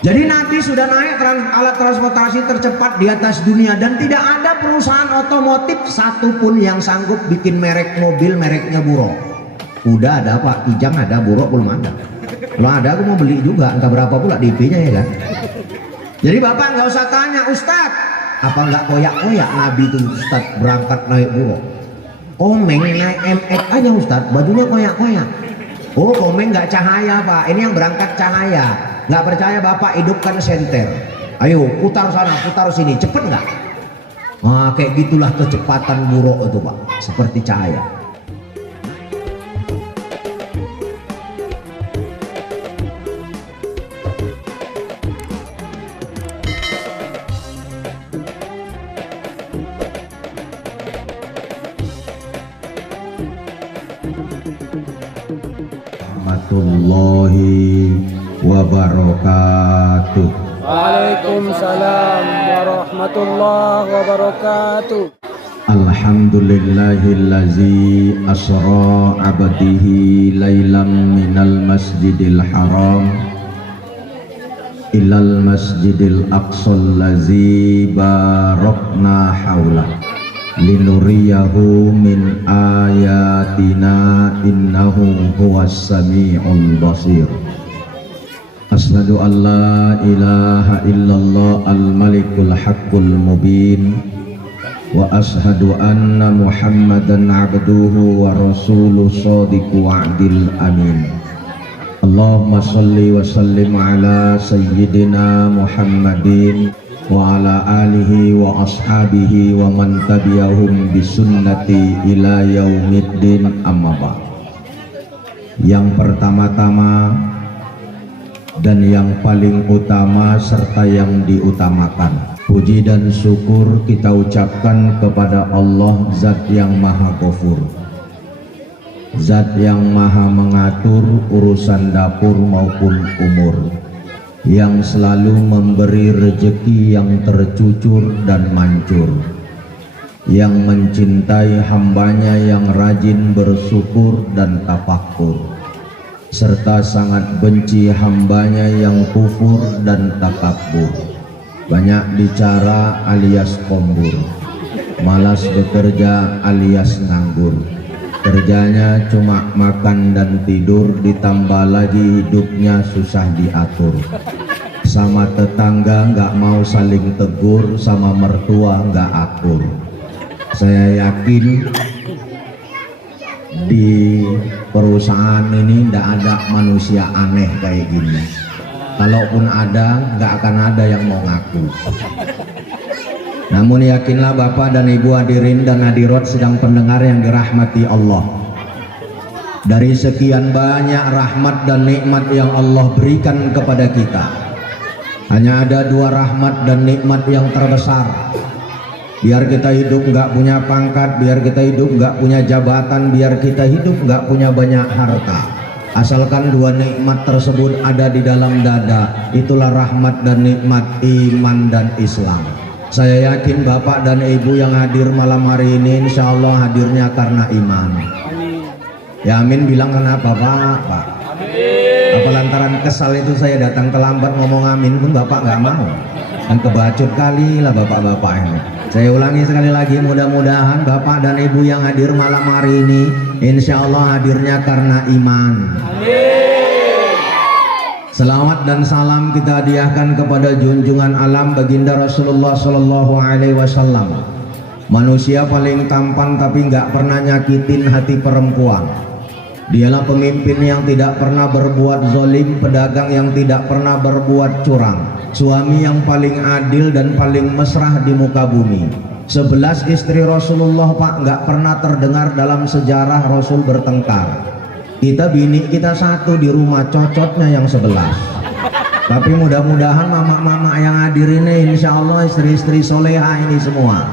Jadi Nabi sudah naik alat transportasi tercepat di atas dunia, dan tidak ada perusahaan otomotif satupun yang sanggup bikin merek mobil mereknya Buruk. Udah ada Pak, Kijang ada, Buruk belum ada. Kalau ada aku mau beli juga, entah berapa pula DP-nya ya kan. Jadi Bapak nggak usah tanya, Ustadz, apa nggak koyak-koyak Nabi itu Ustadz berangkat naik Buruk? Komeng naik MX aja Ustadz, bajunya koyak-koyak. Oh, Komeng nggak cahaya Pak, ini yang berangkat cahaya. Nggak percaya Bapak, hidupkan senter. Ayo putar sana, putar sini, cepet nggak? Wah, kayak gitulah kecepatan Buruk itu Pak, seperti cahaya. Warahmatullahi wabarakatuh. Waalaikumsalam warahmatullahi wabarakatuh. Alhamdulillahillazi asra abadihi lailam minal masjidil haram ilal masjidil aqsal lazi barakna hawla linuriyahu min ayatina innahu huwas sami'ul basir. Asyhadu an la ilaha illallah al-malikul haqqul mubin wa asyhadu anna muhammadan abduhu wa rasuluh shadiqu wa'dil amin. Allahumma salli wa sallim ala sayyidina Muhammadin wa ala alihi wa ashabihi wa man tabi'ahum bisunnati ila yaumiddin, amma ba'd. Yang pertama-tama dan yang paling utama serta yang diutamakan, puji dan syukur kita ucapkan kepada Allah, Zat yang Maha Ghafur, Zat yang Maha mengatur urusan dapur maupun umur, yang selalu memberi rezeki yang tercucur dan mancur, yang mencintai hambanya yang rajin bersyukur dan tafakur, serta sangat benci hambanya yang kufur dan takabur, banyak bicara alias kombur, malas bekerja alias nganggur, kerjanya cuma makan dan tidur, ditambah lagi hidupnya susah diatur, sama tetangga nggak mau saling tegur, sama mertua nggak akur. Saya yakin di perusahaan ini tidak ada manusia aneh kayak gini. Kalaupun ada, nggak akan ada yang mau ngaku. Namun yakinlah Bapak dan Ibu hadirin dan hadirat sedang pendengar yang dirahmati Allah, dari sekian banyak rahmat dan nikmat yang Allah berikan kepada kita, hanya ada dua rahmat dan nikmat yang terbesar. Biar kita hidup nggak punya pangkat, biar kita hidup nggak punya jabatan, biar kita hidup nggak punya banyak harta, asalkan dua nikmat tersebut ada di dalam dada, itulah rahmat dan nikmat iman dan Islam. Saya yakin Bapak dan Ibu yang hadir malam hari ini insya Allah hadirnya karena iman. Ya amin, bilang kenapa Pak? Apa lantaran kesal itu saya datang terlambat ngomong amin pun Bapak nggak mau? Dan kebacut kali lah Bapak-Bapak ini. Saya ulangi sekali lagi, mudah-mudahan Bapak dan Ibu yang hadir malam hari ini insya Allah hadirnya karena iman. Selawat dan salam kita hadiahkan kepada junjungan alam baginda Rasulullah Sallallahu Alaihi Wasallam, manusia paling tampan tapi nggak pernah nyakitin hati perempuan. Dialah pemimpin yang tidak pernah berbuat zalim, pedagang yang tidak pernah berbuat curang, suami yang paling adil dan paling mesra di muka bumi. 11 istri Rasulullah Pak, nggak pernah terdengar dalam sejarah Rasul bertengkar. Kita bini kita satu di rumah, cocotnya yang 11. Tapi mudah-mudahan mama-mama yang hadir ini insya Allah istri-istri soleha ini semua.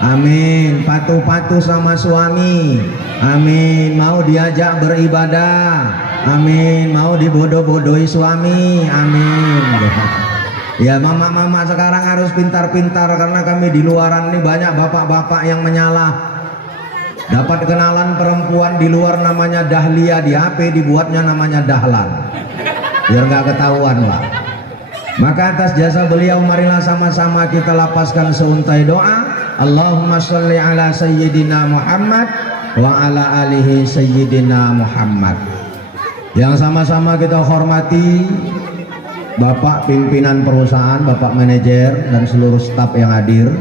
Amin. Patuh-patuh sama suami. Amin. Mau diajak beribadah. Amin. Mau dibodoh-bodohi suami. Amin. Ya mama-mama sekarang harus pintar-pintar, karena kami di luaran ini banyak bapak-bapak yang menyalah. Dapat kenalan perempuan di luar namanya Dahlia, di HP dibuatnya namanya Dahlan, biar nggak ketahuan Pak. Maka atas jasa beliau marilah sama-sama kita lapaskan seuntai doa. Allahumma sholli ala sayyidina Muhammad wa ala alihi sayyidina Muhammad. Yang sama-sama kita hormati Bapak pimpinan perusahaan, Bapak manajer dan seluruh staf yang hadir,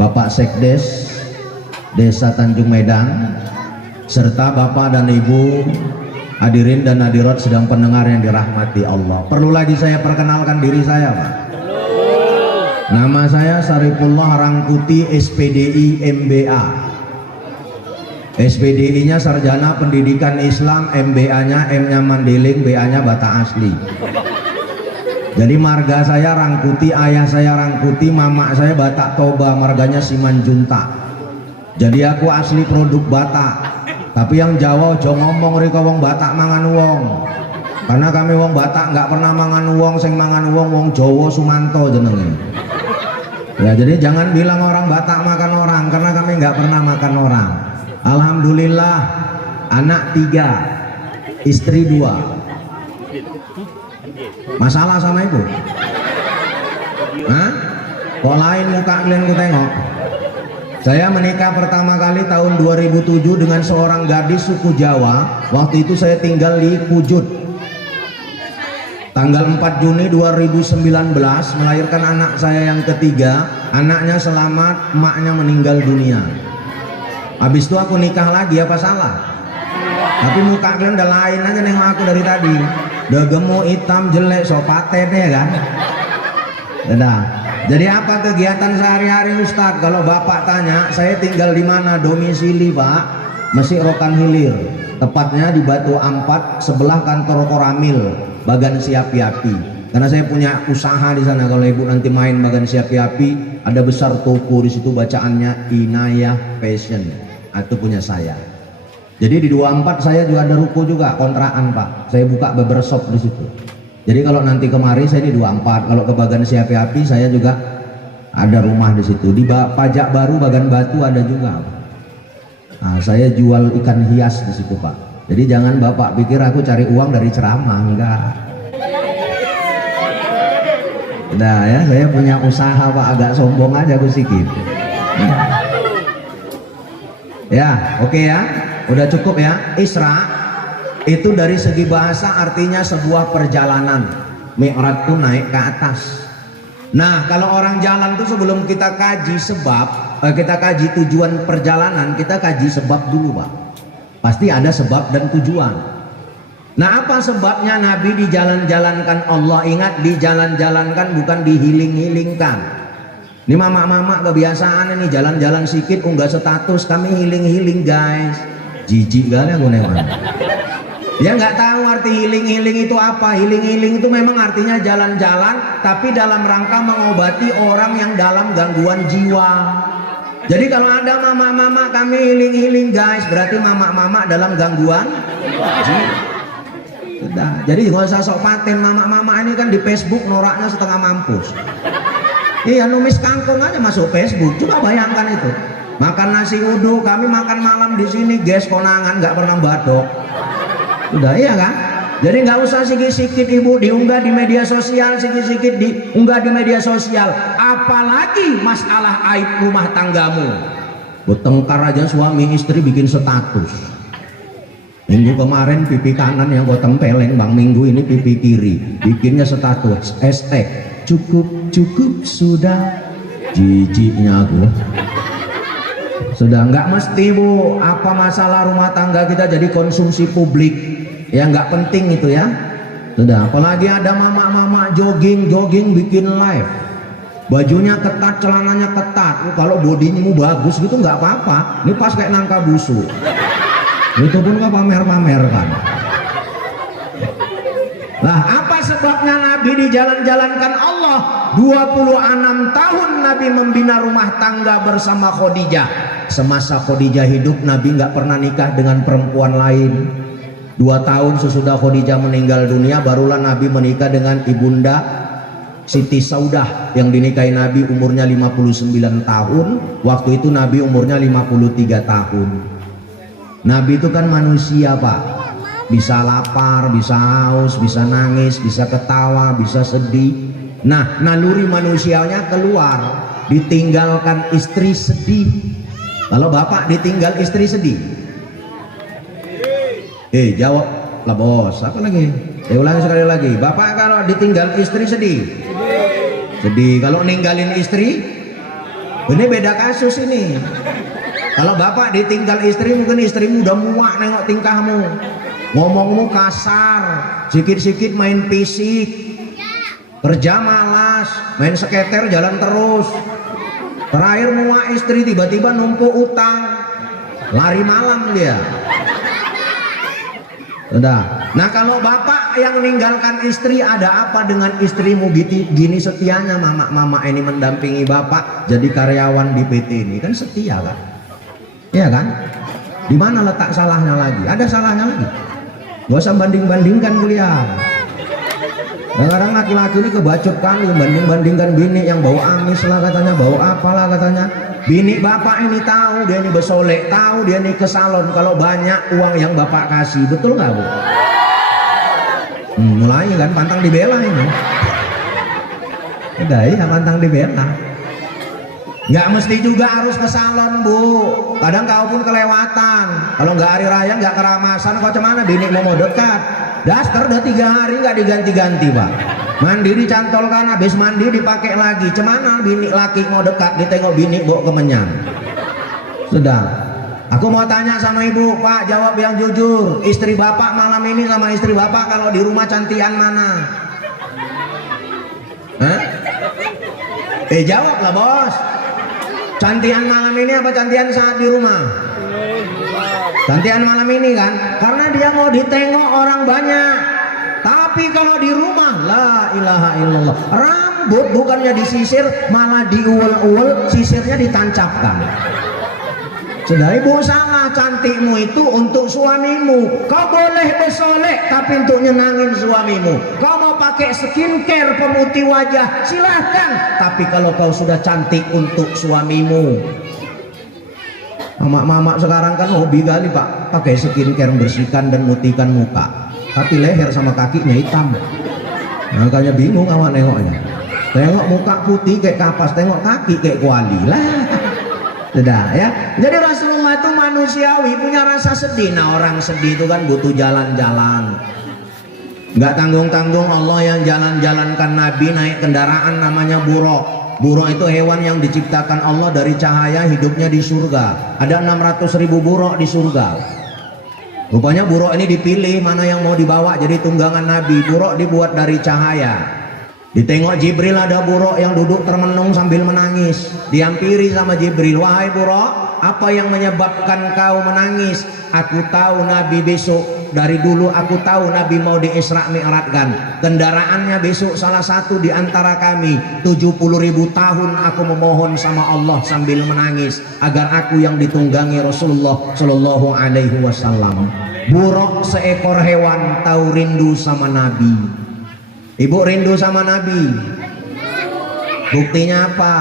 Bapak Sekdes Desa Tanjung Medan, serta Bapak dan Ibu hadirin dan hadirat sedang pendengar yang dirahmati Allah. Perlu lagi saya perkenalkan diri saya, Pak? Nama saya Sarifullah Rangkuti, SPDI MBA. SPDI-nya Sarjana Pendidikan Islam, MBA-nya M-nya Mandeling, BA-nya Bata Asli. Jadi marga saya Rangkuti, ayah saya Rangkuti, mama saya Batak Toba, marganya Simanjuntak. Jadi aku asli produk Batak. Tapi yang Jawa ojo ngomong rika wong Batak mangan wong. Karena kami wong Batak nggak pernah mangan wong, sing mangan wong Jawa Sumanto jenenge. Ya jadi jangan bilang orang Batak makan orang, karena kami nggak pernah makan orang. Alhamdulillah anak 3, istri 2. Masalah sama ibu? Hah? Kok lain muka kalian ku tengok? Saya menikah pertama kali tahun 2007 dengan seorang gadis suku Jawa. Waktu itu saya tinggal di Kujut. Tanggal 4 Juni 2019 melahirkan anak saya yang ketiga. Anaknya selamat, emaknya meninggal dunia. Habis itu aku nikah lagi, apa salah? Tapi muka kalian udah lain aja nengok aku dari tadi. Udah gemuk, hitam, jelek, sopaten ya kan? Udah. Jadi apa kegiatan sehari-hari Ustadz? Kalau Bapak tanya, saya tinggal di mana? Domisili Pak, Mesir Rokan Hilir. Tepatnya di Batu Ampat, sebelah kantor Koramil, Bagan Siapi-Api. Karena saya punya usaha di sana. Kalau ibu nanti main Bagan Siapi-Api, ada besar toko di situ bacaannya Inayah Fashion. Itu punya saya. Jadi di 24 saya juga ada ruko juga, kontrakan Pak. Saya buka barbershop di situ. Jadi kalau nanti kemari saya di 24, kalau ke Bagan Siapi-Api saya juga ada rumah di situ. Di Pajak Baru Bagan Batu ada juga. Nah, saya jual ikan hias di situ Pak. Jadi jangan Bapak pikir aku cari uang dari ceramah, enggak. Udah ya, saya punya usaha Pak, agak sombong aja aku sedikit. Ya, oke ya. Udah cukup ya. Isra itu dari segi bahasa artinya sebuah perjalanan. Mi'raj itu naik ke atas. Nah kalau orang jalan tuh sebelum kita kaji sebab, kita kaji tujuan perjalanan, kita kaji sebab dulu Pak. Pasti ada sebab dan tujuan. Nah apa sebabnya Nabi dijalan-jalankan Allah? Ingat, dijalan-jalankan bukan dihiling-hilingkan. Ini mama-mama kebiasaan ini jalan-jalan sikit unggah status, kami healing-healing guys. Jijik kali aku nengok. Ya nggak tahu arti healing-healing itu apa. Healing-healing itu memang artinya jalan-jalan, tapi dalam rangka mengobati orang yang dalam gangguan jiwa. Jadi kalau ada mama-mama kami healing-healing guys, berarti mama-mama dalam gangguan jiwa. Sudah. Jadi nggak usah sok paten mama-mama ini kan di Facebook noraknya setengah mampus. Iya numis kangkung aja masuk Facebook. Coba bayangkan itu. Makan nasi uduk, kami makan malam di sini, guys konangan nggak pernah badok. Udah iya kan? Jadi nggak usah sikit-sikit ibu diunggah di media sosial, sikit-sikit diunggah di media sosial. Apalagi masalah aib rumah tanggamu. Bertengkar aja suami istri bikin status. Minggu kemarin pipi kanan yang kau tempelin, bang minggu ini pipi kiri, bikinnya status hashtag cukup sudah. Jijiknya aku. Sudah nggak mesti bu, apa masalah rumah tangga kita jadi konsumsi publik ya nggak penting itu ya. Sudah, apalagi ada mama-mama jogging bikin live, bajunya ketat, celananya ketat. Kalau bodimu bagus gitu nggak apa-apa. Ini pas kayak nangka busuk. Itu pun nggak pamer-pamer kan. Nah apa sebabnya Nabi dijalan-jalankan Allah? 26 tahun Nabi membina rumah tangga bersama Khadijah. Semasa Khadijah hidup Nabi nggak pernah nikah dengan perempuan lain. 2 tahun sesudah Khadijah meninggal dunia barulah Nabi menikah dengan ibunda Siti Saudah yang dinikahi Nabi umurnya 59 tahun. Waktu itu Nabi umurnya 53 tahun. Nabi itu kan manusia Pak, bisa lapar, bisa haus, bisa nangis, bisa ketawa, bisa sedih. Nah, naluri manusianya keluar, ditinggalkan istri sedih. Kalau bapak ditinggal istri sedih, jawab lah bos, apa lagi? Ulangi sekali lagi, bapak kalau ditinggal istri sedih? Sedih. Kalau ninggalin istri, ini beda kasus ini. Kalau bapak ditinggal istri, mungkin istrimu udah muak nengok tingkahmu, ngomongmu kasar, sikit-sikit main fisik, kerja malas, main seketer jalan terus, terakhir muak istri, tiba-tiba numpuk utang, lari malam dia. Sudah. Nah, kalau bapak yang meninggalkan istri, ada apa dengan istrimu gini setianya? Mama ini mendampingi bapak jadi karyawan di PT ini, kan setia kan? Iya kan? Di mana letak salahnya lagi? Ada salahnya lagi? Gak usah banding-bandingkan kuliah. Kadang-kadang laki-laki ini kebacut kali banding-bandingkan bini yang bau amis lah katanya, bau apalah katanya. Bini bapak ini tahu dia ini bersolek, tahu dia ini ke salon kalau banyak uang yang bapak kasih, betul nggak bu? Mulai kan pantang dibela ini. Udah ya pantang dibela. Nggak mesti juga harus ke salon bu. Kadang kau pun kelewatan. Kalau nggak hari raya nggak keramasan, kau cemana bini mau dekat. Daster udah 3 hari nggak diganti-ganti pak. Mandi dicantolkan, habis mandi dipakai lagi. Cemana bini laki mau dekat, ditengok bini bawa kemenyan. Sudah. Aku mau tanya sama ibu, pak jawab yang jujur. Istri bapak malam ini sama istri bapak kalau di rumah cantian mana? Hah? Jawab lah bos. Cantian malam ini apa cantian saat di rumah? Cantian malam ini kan, karena dia mau ditengok orang banyak. Tapi kalau di rumah, la ilaha illallah, rambut bukannya disisir, malah diuel-uel, sisirnya ditancapkan. Sudah ibu salah, cantikmu itu untuk suamimu. Kau boleh bersolek tapi untuk nyenangin suamimu. Kau mau pakai skincare pemutih wajah silahkan, tapi kalau kau sudah cantik untuk suamimu. Mama sekarang kan hobi kali pak, pakai skincare bersihkan dan mutihkan muka, tapi leher sama kakinya hitam. Makanya bingung awak nengoknya. Tengok muka putih kayak kapas, tengok kaki kayak kuali lah. Sudah ya. Jadi Rasulullah itu manusiawi, punya rasa sedih. Nah orang sedih itu kan butuh jalan-jalan. Nggak tanggung-tanggung Allah yang jalan-jalankan Nabi naik kendaraan namanya buruk. Buruk itu hewan yang diciptakan Allah dari cahaya, hidupnya di surga. Ada 600.000 buruk di surga. Rupanya buruk ini dipilih mana yang mau dibawa jadi tunggangan Nabi. Buruk dibuat dari cahaya. Ditengok Jibril ada buruk yang duduk termenung sambil menangis. Dihampiri sama Jibril, wahai buruk, apa yang menyebabkan kau menangis? Aku tahu Nabi besok, dari dulu aku tahu Nabi mau di Isra Mi'rajkan. Kendaraannya besok salah satu di antara kami. 70.000 tahun aku memohon sama Allah sambil menangis agar aku yang ditunggangi Rasulullah Shallallahu Alaihi Wasallam. Buruk seekor hewan tahu rindu sama Nabi. Ibu rindu sama Nabi. Buktinya apa?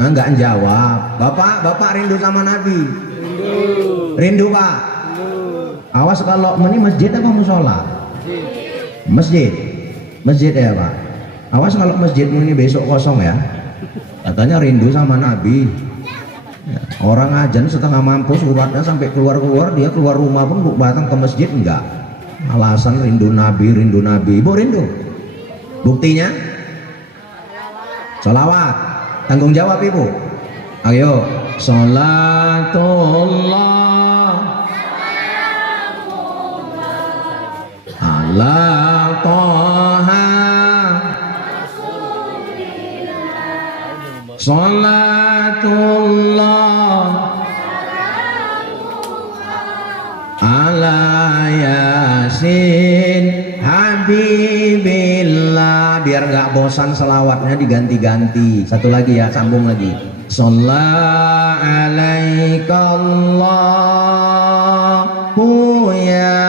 Enggak jawab. Bapak rindu sama Nabi. Rindu pak. Awas kalau ini masjid apa musola? Masjid ya pak. Awas kalau masjidmu ini besok kosong ya. Katanya rindu sama Nabi. Orang ajan setengah mampus uratnya sampai keluar dia keluar rumah pun datang ke masjid enggak. Alasan rindu Nabi. Ibu rindu. Buktinya sholawat. Tanggung jawab ibu. Ayo sholatullah ala toha sholatullah ala yasin habibillah. Biar nggak bosan selawatnya diganti-ganti. Satu lagi ya, sambung lagi. Shalla alaikallahu ya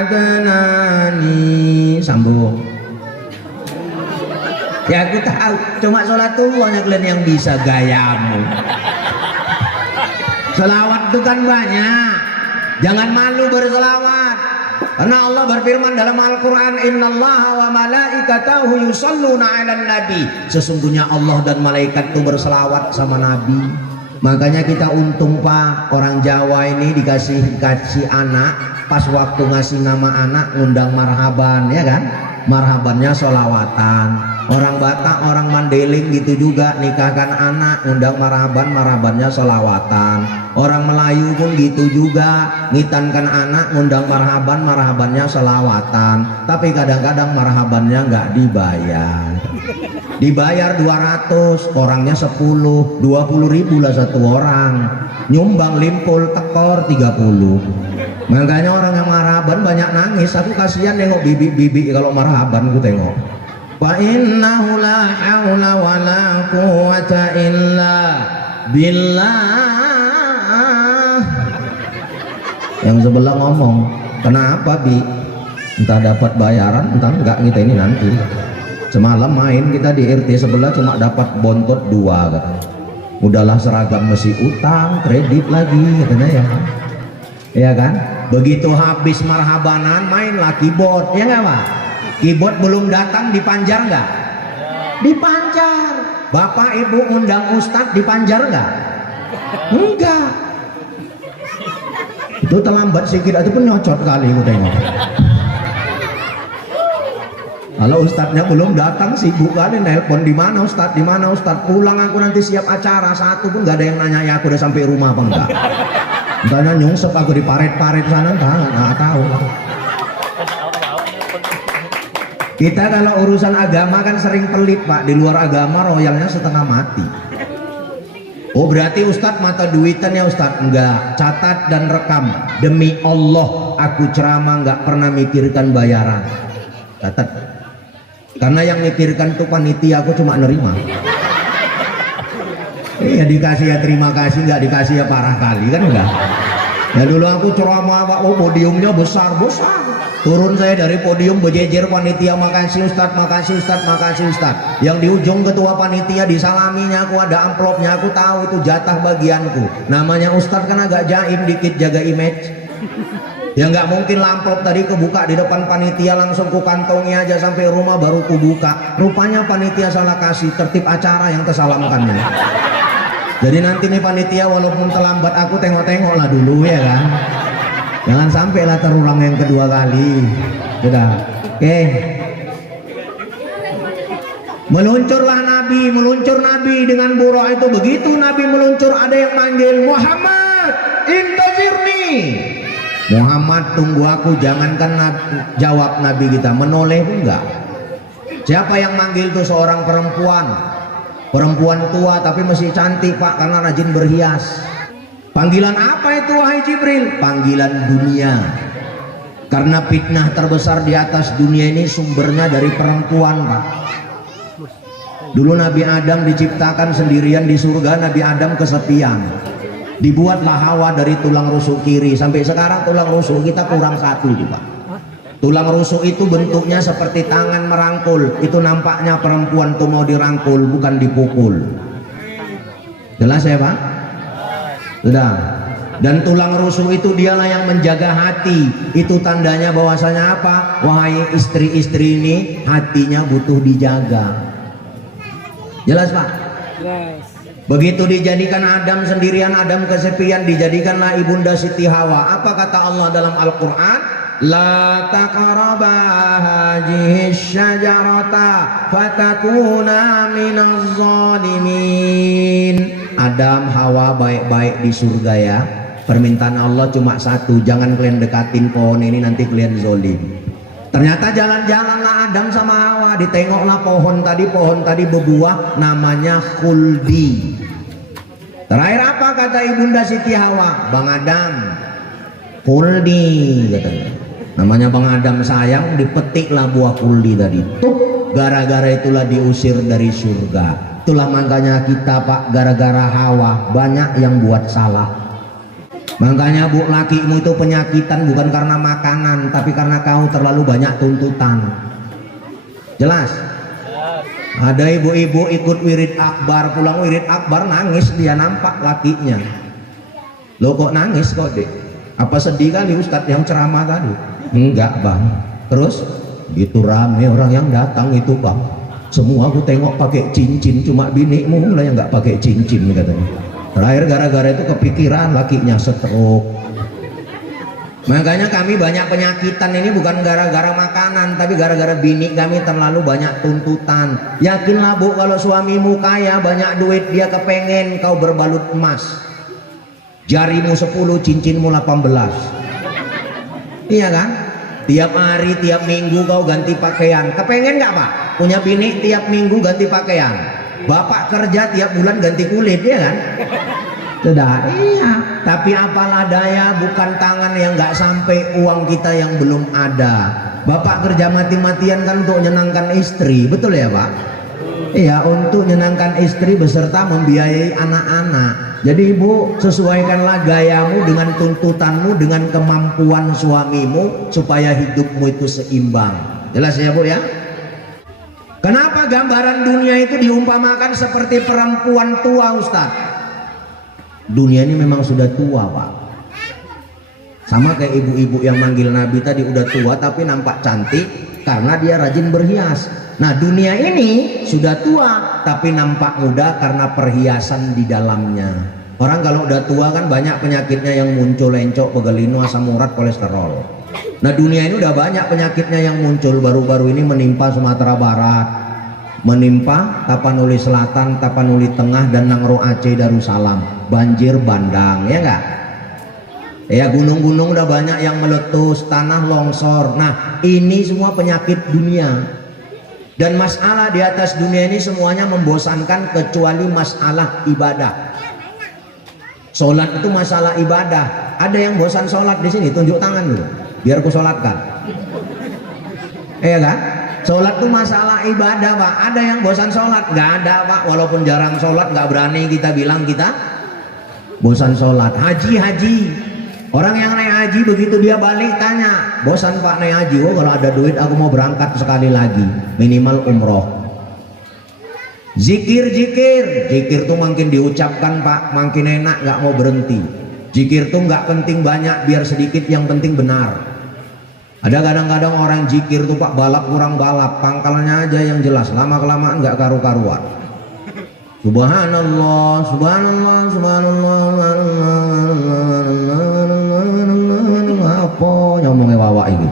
adnani. Sambung. Ya aku tahu, cuma sholatullah kalian yang bisa gayamu. Selawat itu kan banyak. Jangan malu berselawat. Karena Allah berfirman dalam Al-Quran, Innallaha wa malaikatahu yusalluna 'alan nabi. Sesungguhnya Allah dan malaikat itu berselawat sama Nabi. Makanya kita untung Pak, orang Jawa ini dikasih anak, pas waktu ngasih nama anak ngundang marhaban, ya kan? Marhabannya sholawatan. Orang Batak, orang Mandailing gitu juga, nikahkan anak ngundang marhaban, marhabannya sholawatan. Orang Melayu pun gitu juga, ngitankan anak ngundang marhaban, marhabannya sholawatan. Tapi kadang-kadang marhabannya nggak dibayar. Dibayar 200, orangnya 10, 20 ribu lah satu orang. Nyumbang limpul tekor 30. Makanya orang yang marhaban banyak nangis. Aku kasihan nengok bibi-bibi kalau marhaban, aku tengok. Wa innahu la haula wa la quwwata illa billah. Yang sebelah ngomong, kenapa Bi? Entah dapat bayaran, entah enggak, kita ini nanti. Semalam main kita di RT sebelah cuma dapat bontot 2 katanya. Udahlah seragam mesti utang, kredit lagi katanya ya. Ya kan? Begitu habis marhabanan mainlah keyboard, ya enggak Pak? Keyboard belum datang dipanjar enggak? Dipanjar. Bapak Ibu undang Ustadz dipanjar enggak? Enggak. Itu terlambat sedikit, itu pun nyocot kali aku tengok. Kalau Ustadznya belum datang sibuk kali nelpon, di mana Ustadz, di mana Ustadz, pulang aku nanti siap acara, satu pun nggak ada yang nanya ya aku udah sampai rumah apa enggak. Entahnya nyungsep aku di paret-paret sana, nggak tahu. Kita kalau urusan agama kan sering pelit Pak, di luar agama royalnya setengah mati. Oh berarti Ustadz mata duitan ya Ustadz? Enggak, catat dan rekam. Demi Allah aku ceramah nggak pernah mikirkan bayaran. Catat. Karena yang mikirkan tuh panitia, aku cuma nerima. Iya dikasih ya terima kasih, nggak dikasih ya parah kali kan enggak. Ya dulu aku ceramah Pak, oh podiumnya besar-besar. Turun saya dari podium berjejer panitia, makasih Ustadz, makasih Ustadz, makasih Ustadz. Yang di ujung ketua panitia disalaminya, aku ada amplopnya, aku tahu itu jatah bagianku. Namanya Ustadz kan agak jaim dikit, jaga image. Ya nggak mungkin lah amplop tadi kebuka di depan panitia, langsung ku kantongi aja sampai rumah baru ku buka. Rupanya panitia salah kasih tertib acara yang tersalamkannya. Jadi nanti nih panitia walaupun terlambat aku tengok-tengok lah dulu ya kan. Jangan sampailah terulang yang kedua kali. Sudah. Oke. Meluncurlah Nabi, meluncur Nabi dengan buruk itu. Begitu Nabi meluncur ada yang manggil, Muhammad, intazirni. Muhammad tunggu aku, jangankan jawab Nabi kita, menoleh pun enggak. Siapa yang manggil tuh? Seorang perempuan. Perempuan tua tapi masih cantik Pak, karena rajin berhias. Panggilan apa itu wahai Jibril? Panggilan dunia. Karena fitnah terbesar di atas dunia ini sumbernya dari perempuan Pak. Dulu Nabi Adam diciptakan sendirian di surga, Nabi Adam kesepian. Dibuatlah Hawa dari tulang rusuk kiri. Sampai sekarang tulang rusuk kita kurang satu Pak. Tulang rusuk itu bentuknya seperti tangan merangkul. Itu nampaknya perempuan tuh mau dirangkul, bukan dipukul. Jelas ya Pak? Sudah. Dan tulang rusuk itu dialah yang menjaga hati. Itu tandanya bahwasanya apa? Wahai istri-istri ini, hatinya butuh dijaga. Jelas Pak? Yes. Begitu dijadikan Adam sendirian, Adam kesepian, dijadikanlah ibunda Siti Hawa. Apa kata Allah dalam Al-Quran? La taqraba hadhihi syajarata fatakuna minaz zalimin. Adam Hawa baik-baik di surga ya. Permintaan Allah cuma satu, jangan kalian dekatin pohon ini nanti kalian zolim. Ternyata jalan-jalanlah Adam sama Hawa, ditengoklah pohon tadi berbuah, namanya khuldi. Terakhir apa kata ibunda Siti Hawa? Bang Adam, khuldi katanya. Namanya Bang Adam sayang, dipetiklah buah khuldi tadi. Tuh, gara-gara itulah diusir dari surga. Itulah makanya kita Pak, gara-gara Hawa banyak yang buat salah. Makanya Bu, lakimu itu penyakitan bukan karena makanan, tapi karena kau terlalu banyak tuntutan. Jelas? Ada ibu-ibu ikut wirid akbar, pulang wirid akbar nangis, dia nampak lakinya. Loh kok nangis kok Dek? Apa sedih kali Ustadz yang ceramah tadi? Enggak bang. Terus gitu rame orang yang datang itu bang, semua aku tengok pakai cincin, cuma binikmu lah yang nggak pakai cincin katanya. Terakhir gara-gara itu kepikiran lakinya stroke. Makanya kami banyak penyakitan ini bukan gara-gara makanan, tapi gara-gara bini kami terlalu banyak tuntutan. Yakinlah bu, kalau suamimu kaya banyak duit, dia kepengen kau berbalut emas, jarimu 10, cincinmu 18. Iya kan? Tiap hari, tiap minggu kau ganti pakaian. Kepengen nggak pak? Punya bini tiap minggu ganti pakaian. Bapak kerja tiap bulan ganti kulit, ya kan? Sudah, iya. Tapi apalah daya, bukan tangan yang nggak sampai, uang kita yang belum ada. Bapak kerja mati-matian kan untuk menyenangkan istri, betul ya pak? Iya, untuk menyenangkan istri beserta membiayai anak-anak. Jadi ibu, sesuaikanlah gayamu dengan tuntutanmu, dengan kemampuan suamimu, supaya hidupmu itu seimbang. Jelas ya bu ya? Kenapa gambaran dunia itu diumpamakan seperti perempuan tua Ustaz? Dunia ini memang sudah tua pak. Sama kayak ibu-ibu yang manggil Nabi tadi, udah tua tapi nampak cantik karena dia rajin berhias. Nah dunia ini sudah tua tapi nampak muda karena perhiasan di dalamnya. Orang kalau udah tua kan banyak penyakitnya yang muncul, encok, pegelino, asam urat, kolesterol. Nah dunia ini udah banyak penyakitnya yang muncul. Baru-baru ini menimpa Sumatera Barat, menimpa Tapanuli Selatan, Tapanuli Tengah, dan Nangro Aceh, Darussalam. Banjir bandang, ya enggak? Ya, gunung-gunung udah banyak yang meletus, tanah longsor. Nah ini semua penyakit dunia. Dan masalah di atas dunia ini semuanya membosankan kecuali masalah ibadah. Sholat itu masalah ibadah. Ada yang bosan sholat di sini? Tunjuk tangan dulu, biar aku sholatkan. Iya kan? Sholat itu masalah ibadah pak. Ada yang bosan sholat? Gak ada pak. Walaupun jarang sholat, gak berani kita bilang kita bosan sholat. Haji. Orang yang naik haji begitu dia balik tanya, bosan pak naik haji? Oh kalau ada duit aku mau berangkat sekali lagi, minimal umroh. Zikir tuh makin diucapkan pak, makin enak, nggak mau berhenti. Zikir tuh nggak penting banyak, biar sedikit, yang penting benar. Ada kadang-kadang orang zikir tuh pak, balap kurang balap, pangkalnya aja yang jelas, lama kelamaan nggak karu-karuan. Subhanallah, subhanallah, subhanallah, apa ngomongnya wawa ini.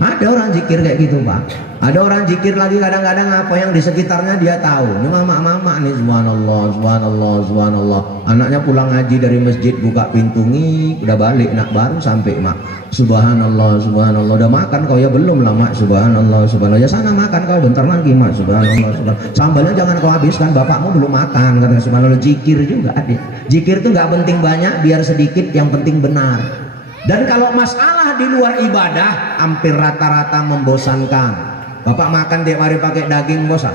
Ada orang zikir kayak gitu pak. Ada orang zikir lagi kadang-kadang apa yang di sekitarnya dia tahu. Ini mama-mama nih, subhanallah, subhanallah, subhanallah. Anaknya pulang haji dari masjid, buka pintu nih, udah balik, nak baru sampai mak. Subhanallah, subhanallah. Udah makan kau? Ya belum lah mak. Subhanallah, subhanallah. Ya sana makan kau bentar lagi mak. Subhanallah, subhanallah. Sambalnya jangan kau habiskan, bapakmu belum makan. Kata subhanallah. Zikir juga adik. Zikir tuh nggak penting banyak, biar sedikit, yang penting benar. Dan kalau masalah di luar ibadah, hampir rata-rata membosankan. Bapak makan tiap hari pakai daging, bosan?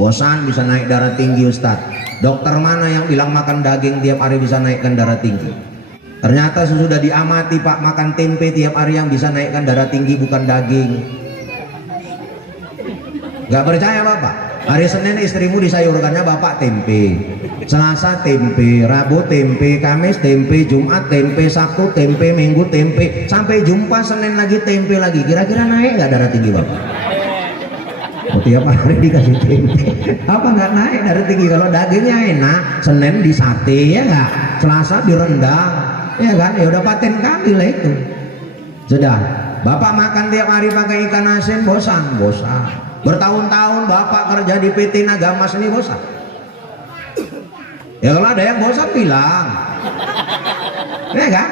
Bosan, bisa naik darah tinggi Ustaz. Dokter mana yang bilang makan daging tiap hari bisa naikkan darah tinggi? Ternyata sudah diamati pak, makan tempe tiap hari yang bisa naikkan darah tinggi bukan daging. Gak percaya bapak? Hari Senin istrimu disayurkannya bapak tempe, Selasa tempe, Rabu tempe, Kamis tempe, Jumat tempe, Sabtu tempe, Minggu tempe, sampai jumpa Senin lagi tempe lagi. Kira-kira naik nggak darah tinggi bapak? Oh, tiap hari dikasih tempe, apa nggak naik darah tinggi? Kalau dagingnya enak, Senin di sate ya nggak, Selasa di rendang, ya kan? Ya udah paten kami lah itu. Sudah, bapak makan tiap hari pakai ikan asin, bosan. Bertahun-tahun bapak kerja di PT Nagamas ini bosan. Ya kalau ada yang bosan bilang, ya kan?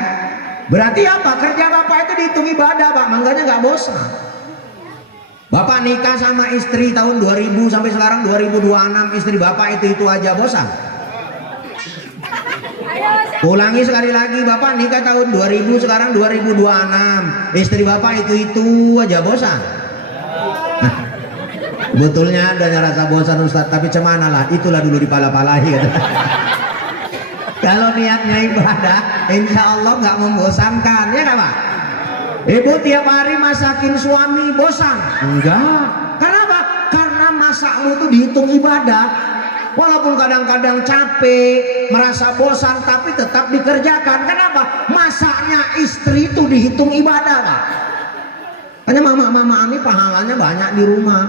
Berarti apa? Kerja bapak itu dihitung ibadah pak, makanya nggak bosan. Bapak nikah sama istri tahun 2000 sampai sekarang 2026, istri bapak itu aja bosan. Ulangi sekali lagi, bapak nikah tahun 2000 sekarang 2026, istri bapak itu aja bosan. Betulnya adanya rasa bosan Ustaz, tapi cemana lah, itulah dulu dipala-palahi. Kalau niatnya ibadah, insya Allah nggak membosankan, ya nggak pak? Ibu tiap hari masakin suami bosan? Enggak. Kenapa? Karena masakmu tuh dihitung ibadah. Walaupun kadang-kadang capek, merasa bosan, tapi tetap dikerjakan. Kenapa? Masaknya istri itu dihitung ibadah, Pak. Hanya mama-mama ini pahalanya banyak di rumah.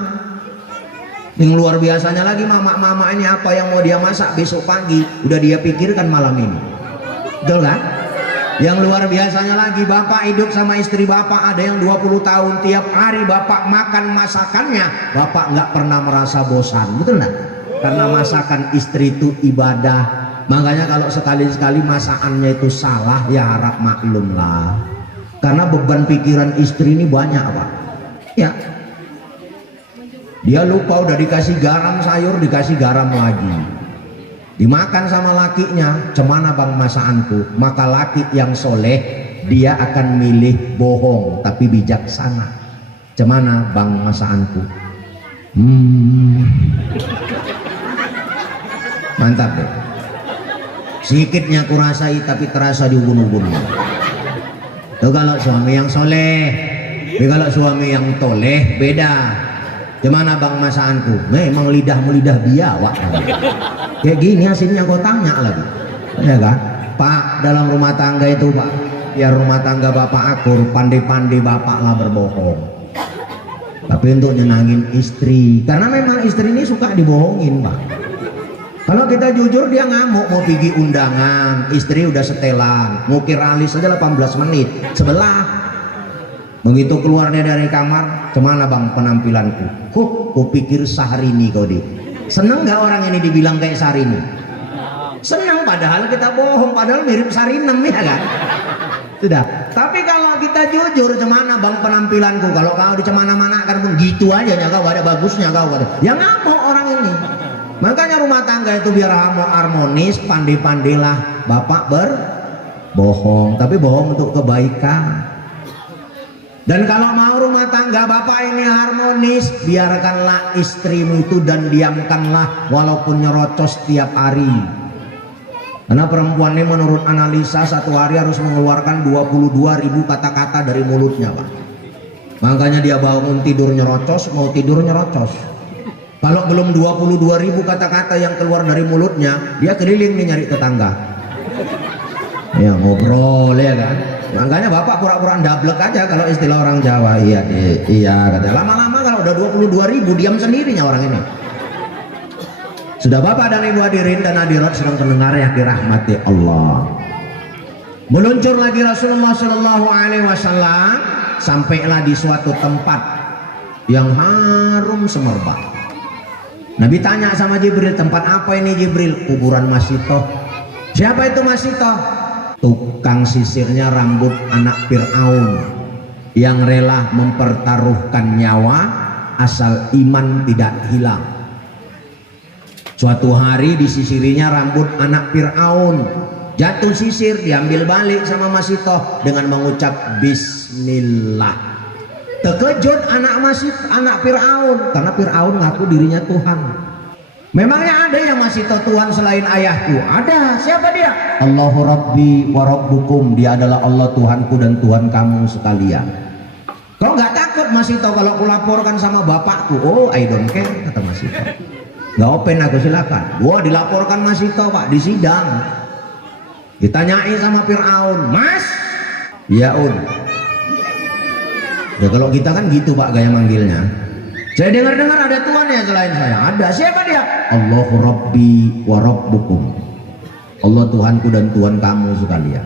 Yang luar biasanya lagi mama-mama ini apa yang mau dia masak besok pagi udah dia pikirkan malam ini. Betul kan? Yang luar biasanya lagi bapak hidup sama istri bapak ada yang 20 tahun, tiap hari bapak makan masakannya, bapak nggak pernah merasa bosan. Betul nggak? Karena masakan istri itu ibadah. Makanya kalau sekali-sekali masakannya itu salah ya harap maklum lah. Karena beban pikiran istri ini banyak, Pak. Ya. Dia lupa udah dikasih garam sayur, dikasih garam lagi. Dimakan sama lakinya, cemana bang masakanku? Maka laki yang soleh dia akan milih bohong tapi bijaksana. Cemana bang masakanku? Mantap deh. Sedikitnya kurasai tapi terasa di ubun-ubun. Itu kalau suami yang soleh. Tapi kalau suami yang toleh beda. Gimana bang masakanku? Memang lidah dia, Wak. Kayak gini hasilnya kau tanya lagi. Ya kan? Pak, dalam rumah tangga itu, Pak, ya rumah tangga bapak akur, pandai-pandai bapaklah berbohong. Tapi untuk nyenangin istri, karena memang istri ini suka dibohongin, Pak. Kalau kita jujur dia ngamuk, mau pergi undangan, istri udah setelan, ngukir alis aja 18 menit, sebelah. Begitu keluarnya dari kamar, cemana bang penampilanku? Ku pikir Syahrini kau di. Seneng nggak orang ini dibilang kayak Syahrini? Seneng, padahal kita bohong, padahal mirip Sarinem ya kan? Sudah. Tapi kalau kita jujur, cemana bang penampilanku? Kalau kau di cemana-mana kan pun gitu aja ya, kau ada bagusnya kau. Ya ngamuk orang ini. Makanya rumah tangga itu biar harmonis, pandai-pandailah bapak berbohong, tapi bohong untuk kebaikan. Dan kalau mau rumah tangga bapak ini harmonis, biarkanlah istrimu itu dan diamkanlah walaupun nyerocos tiap hari. Karena perempuan ini menurut analisa satu hari harus mengeluarkan 22.000 kata-kata dari mulutnya, Pak. Makanya dia bangun tidur nyerocos, mau tidur nyerocos. Kalau belum 22.000 kata-kata yang keluar dari mulutnya, dia keliling nih nyari tetangga. Ya ngobrol ya kan. Makanya bapak pura-pura ndablek aja kalau istilah orang Jawa. Iya kata. Lama-lama kalau udah 22.000 diam sendirinya orang ini. Sudah bapak dan ibu hadirin dan hadirat sedang pendengar yang dirahmati Allah. Meluncur lagi Rasulullah Shallallahu Alaihi Wasallam, sampailah di suatu tempat yang harum semerbak. Nabi tanya sama Jibril, tempat apa ini Jibril? Kuburan Masitoh. Siapa itu Masitoh? Tukang sisirnya rambut anak Fir'aun yang rela mempertaruhkan nyawa asal iman tidak hilang. Suatu hari disisirinya rambut anak Fir'aun, jatuh sisir, diambil balik sama Masitoh dengan mengucap Bismillah. Terkejut anak Fir'aun karena Fir'aun ngaku dirinya Tuhan. Memangnya ada yang Masitoh Tuhan selain ayahku? Ada. Siapa dia? Allahu Rabbi wa Rabbukum. Dia adalah Allah Tuhanku dan Tuhan kamu sekalian. Kau nggak takut Masitoh kalau kulaporkan sama bapakku? Oh, I don't care, kata Masitoh. Nggak open aku, silakan. Wah, dilaporkan Masitoh, Pak, di sidang. Ditanyai sama Fir'aun, Mas? Ya ya kalau kita kan gitu Pak gaya manggilnya. Saya dengar-dengar ada Tuhan ya selain saya. Ada. Siapa dia? Allahu Rabbi wa Rabbukum. Allah Tuhanku dan Tuhan kamu sekalian.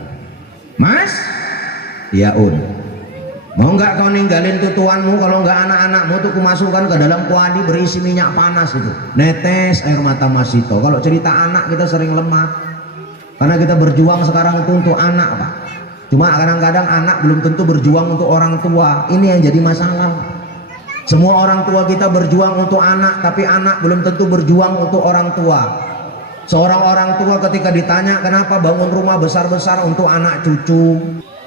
Mas? Ya mau nggak kau ninggalin tuh Tuhanmu? Kalau nggak anak-anakmu tuh kumasukkan ke dalam kuali berisi minyak panas itu. Netes air mata Masitoh. Kalau cerita anak kita sering lemah. Karena kita berjuang sekarang itu untuk anak, Pak. Cuma kadang-kadang anak belum tentu berjuang untuk orang tua. Ini yang jadi masalah. Semua orang tua kita berjuang untuk anak, tapi anak belum tentu berjuang untuk orang tua. Seorang orang tua ketika ditanya kenapa bangun rumah besar-besar untuk anak cucu,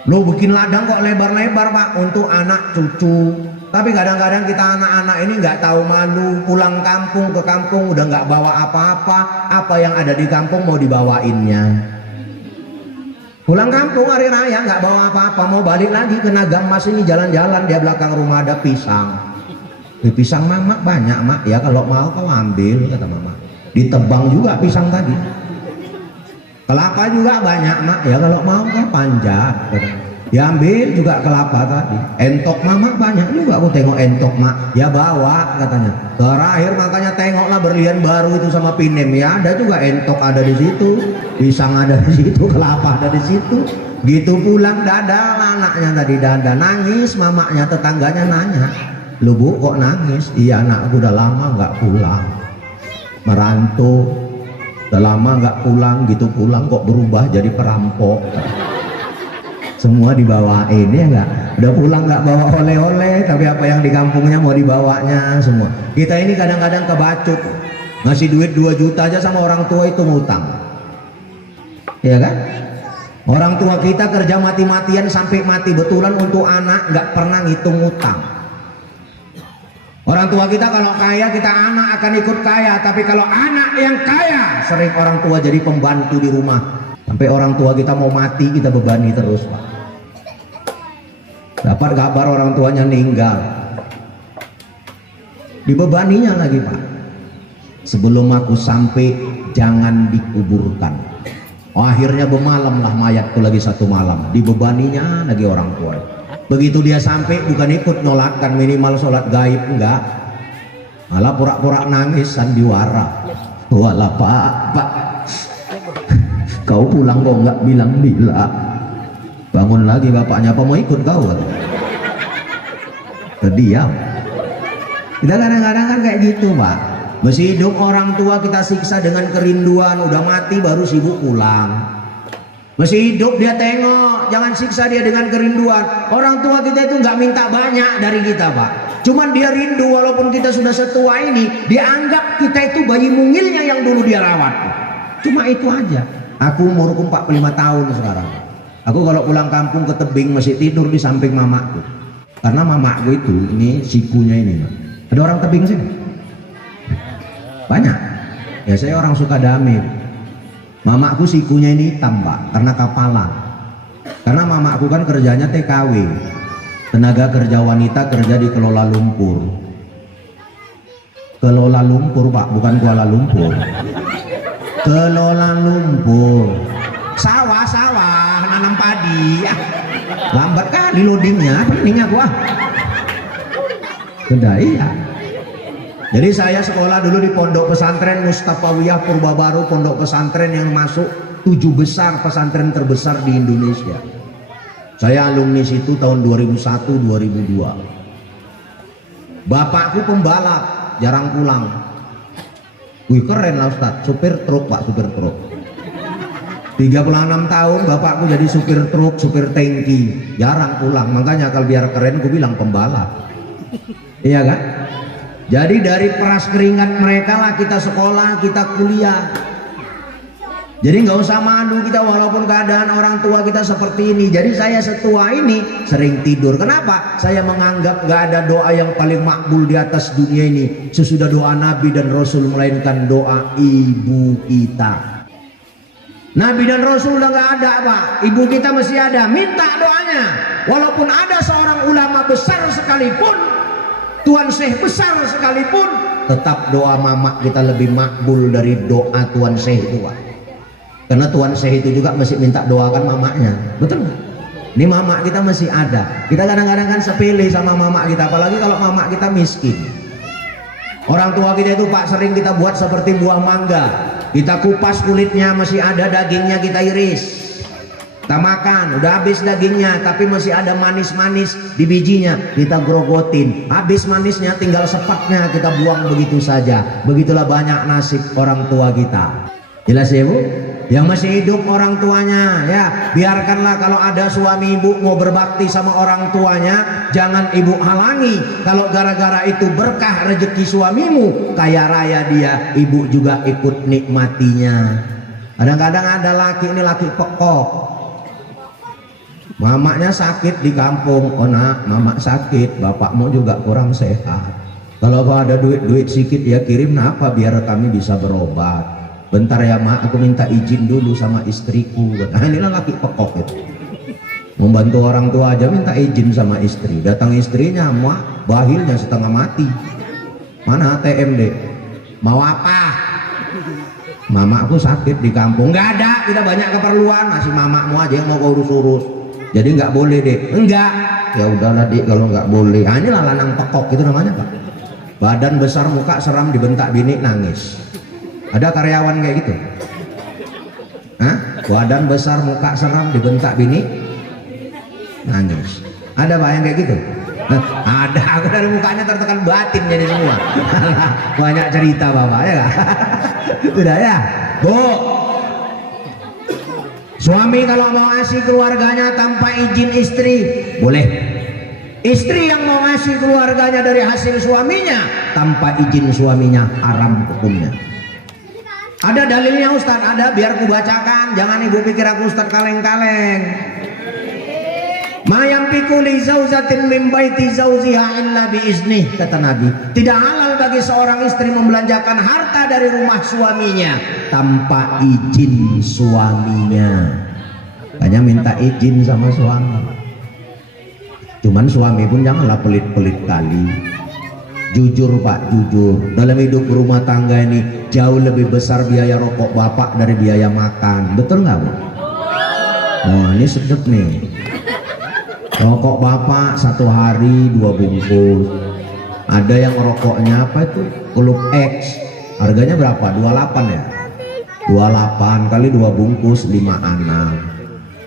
lu bikin ladang kok lebar-lebar Pak untuk anak cucu. Tapi kadang-kadang kita anak-anak ini nggak tahu malu, pulang kampung ke kampung udah nggak bawa apa-apa, apa yang ada di kampung mau dibawainnya. Pulang kampung hari raya nggak bawa apa-apa, mau balik lagi ke Nagang Mas ini jalan-jalan, dia belakang rumah ada pisang. Pisang mama banyak mak, ya kalau mau kau ambil kata mama. ditebang juga pisang tadi. Kelapa juga banyak nak, ya kalau mau kan panjat, diambil juga kelapa tadi. Entok mama banyak juga, aku tengok entok mak, ya bawa katanya. Terakhir makanya tengoklah berlian baru itu sama pinem, ya ada juga entok ada di situ, pisang ada di situ, kelapa ada di situ. Gitu pulang dada anaknya tadi, dada nangis, mamanya tetangganya nanya, lu bu kok nangis? Iya anakku udah lama nggak pulang, merantau, udah lama nggak pulang, gitu pulang kok berubah jadi perampok. Semua dibawain ya nggak, udah pulang nggak bawa oleh-oleh, tapi apa yang di kampungnya mau dibawanya semua. Kita ini kadang-kadang kebacut, ngasih duit 2 juta aja sama orang tua itu ngutang, ya kan? Orang tua kita kerja mati-matian sampai mati betulan untuk anak, nggak pernah ngitung utang. Orang tua kita kalau kaya, kita anak akan ikut kaya, tapi kalau anak yang kaya, sering orang tua jadi pembantu di rumah. Sampai orang tua kita mau mati, kita bebani terus, Pak. Dapat kabar orang tuanya meninggal, dibebaninya lagi, Pak. Sebelum aku sampai, jangan dikuburkan. Akhirnya bemalam lah mayatku lagi 1 malam, dibebaninya lagi orang tua. Begitu dia sampai, bukan ikut nolakkan minimal sholat gaib, enggak, malah pura-pura nangis sandiwara. Walah pak, kau pulang kok nggak bilang-bilang. Bangun lagi bapaknya, apa mau ikut kau? Terdiam. Kita kadang-kadang kan kayak gitu, Pak. Masih hidup orang tua kita siksa dengan kerinduan, udah mati baru sibuk pulang. Masih hidup dia tengok, jangan siksa dia dengan kerinduan. Orang tua kita itu nggak minta banyak dari kita, Pak. Cuman dia rindu, walaupun kita sudah setua ini, dia anggap kita itu bayi mungilnya yang dulu dia rawat. Cuma itu aja. Aku umurku 45 tahun sekarang. Aku kalau pulang kampung ke tebing masih tidur di samping mamaku. Karena mamaku itu, ini sikunya ini, Pak. Ada orang tebing sini? Banyak. Ya saya orang Sukadami. Mamaku sikunya ini hitam, Pak, karena kapalan. Karena mamaku kan kerjanya TKW, tenaga kerja wanita, kerja di Kelola Lumpur. Kelola Lumpur, Pak, bukan Kuala Lumpur. Kelola Lumpur. Sawah-sawah, nanam padi. Lambat kali loadingnya, pentingnya gua. Sudah iya. Jadi saya sekolah dulu di pondok pesantren Mustafawiyah Purbabaru, pondok pesantren yang masuk 7 besar pesantren terbesar di Indonesia. Saya alumni situ tahun 2001-2002. Bapakku pembalap, jarang pulang. Wih keren lah Ustaz, supir truk, Pak, supir truk. 36 tahun bapakku jadi supir truk, supir tangki, jarang pulang. Makanya kalau biar keren gue bilang pembalap. Iya kan? Jadi dari peras keringat mereka lah kita sekolah, kita kuliah. Jadi nggak usah malu kita walaupun keadaan orang tua kita seperti ini. Jadi saya setua ini sering tidur. Kenapa? Saya menganggap nggak ada doa yang paling makbul di atas dunia ini sesudah doa Nabi dan Rasul, melainkan doa ibu kita. Nabi dan Rasul udah nggak ada, Pak. Ibu kita masih ada. Minta doanya. Walaupun ada seorang ulama besar sekalipun, Tuan Syekh besar sekalipun, tetap doa mama kita lebih makbul dari doa Tuan Syekh itu, Pak. Karena Tuan Syekh itu juga masih minta doakan mamanya, betul nggak? Ini mama kita masih ada. Kita kadang-kadang kan sepele sama mama kita, apalagi kalau mama kita miskin. Orang tua kita itu, Pak, sering kita buat seperti buah mangga. Kita kupas kulitnya, masih ada dagingnya, kita iris. Kita makan, udah habis dagingnya, tapi masih ada manis-manis di bijinya, kita grogotin. Habis manisnya, tinggal sepatnya kita buang begitu saja. Begitulah banyak nasib orang tua kita. Jelas ya, Bu? Yang masih hidup orang tuanya, ya biarkanlah kalau ada suami ibu mau berbakti sama orang tuanya, jangan ibu halangi. Kalau gara-gara itu berkah rezeki suamimu, kaya raya dia, ibu juga ikut nikmatinya. Kadang-kadang ada laki, ini laki pekok, mamanya sakit di kampung. Oh nak, mama sakit, bapakmu juga kurang sehat. Kalau kau ada duit sedikit ya kirim, apa biar kami bisa berobat. Bentar ya mak, aku minta izin dulu sama istriku. Nah inilah laki pekok itu. Membantu orang tua aja minta izin sama istri. Datang istrinya, mak bahilnya setengah mati. Mana ATM dek? Mau apa? Mamaku sakit di kampung. Nggak ada, kita banyak keperluan, masih mamamu aja yang mau kau urus-urus. Jadi nggak boleh deh. Enggak, ya udahlah dik kalau nggak boleh. Nah, inilah lanang pekok itu namanya Pak. Badan besar, muka seram, dibentak bini nangis. Ada karyawan kayak gitu? Hah? Badan besar, muka seram, dibentak bini nangis. Ada Pak yang kayak gitu? Nah, ada, aku dari mukanya tertekan batin jadi semua. Banyak cerita Bapak ya gak? Sudah ya Bu. Suami kalau mau ngasih keluarganya tanpa izin istri boleh. Istri yang mau ngasih keluarganya dari hasil suaminya tanpa izin suaminya haram hukumnya. Ada dalilnya Ustadz? Ada, biar ku bacakan. Jangan ibu pikir aku Ustadz kaleng-kaleng. Ma yampiku li zaujatin min baiti zaujiha illa biiznih, kata Nabi. Tidak halal bagi seorang istri membelanjakan harta dari rumah suaminya tanpa izin suaminya. Hanya minta izin sama suami. Cuman suami pun janganlah pelit-pelit kali. Jujur Pak, jujur. Dalam hidup berumah tangga ini jauh lebih besar biaya rokok bapak dari biaya makan. Betul nggak Bu? Oh, ini sedep nih. Rokok bapak 1 hari 2 bungkus. Ada yang rokoknya apa itu? Klub X. Harganya berapa? 28 ya? 28 kali 2 bungkus 5 anak.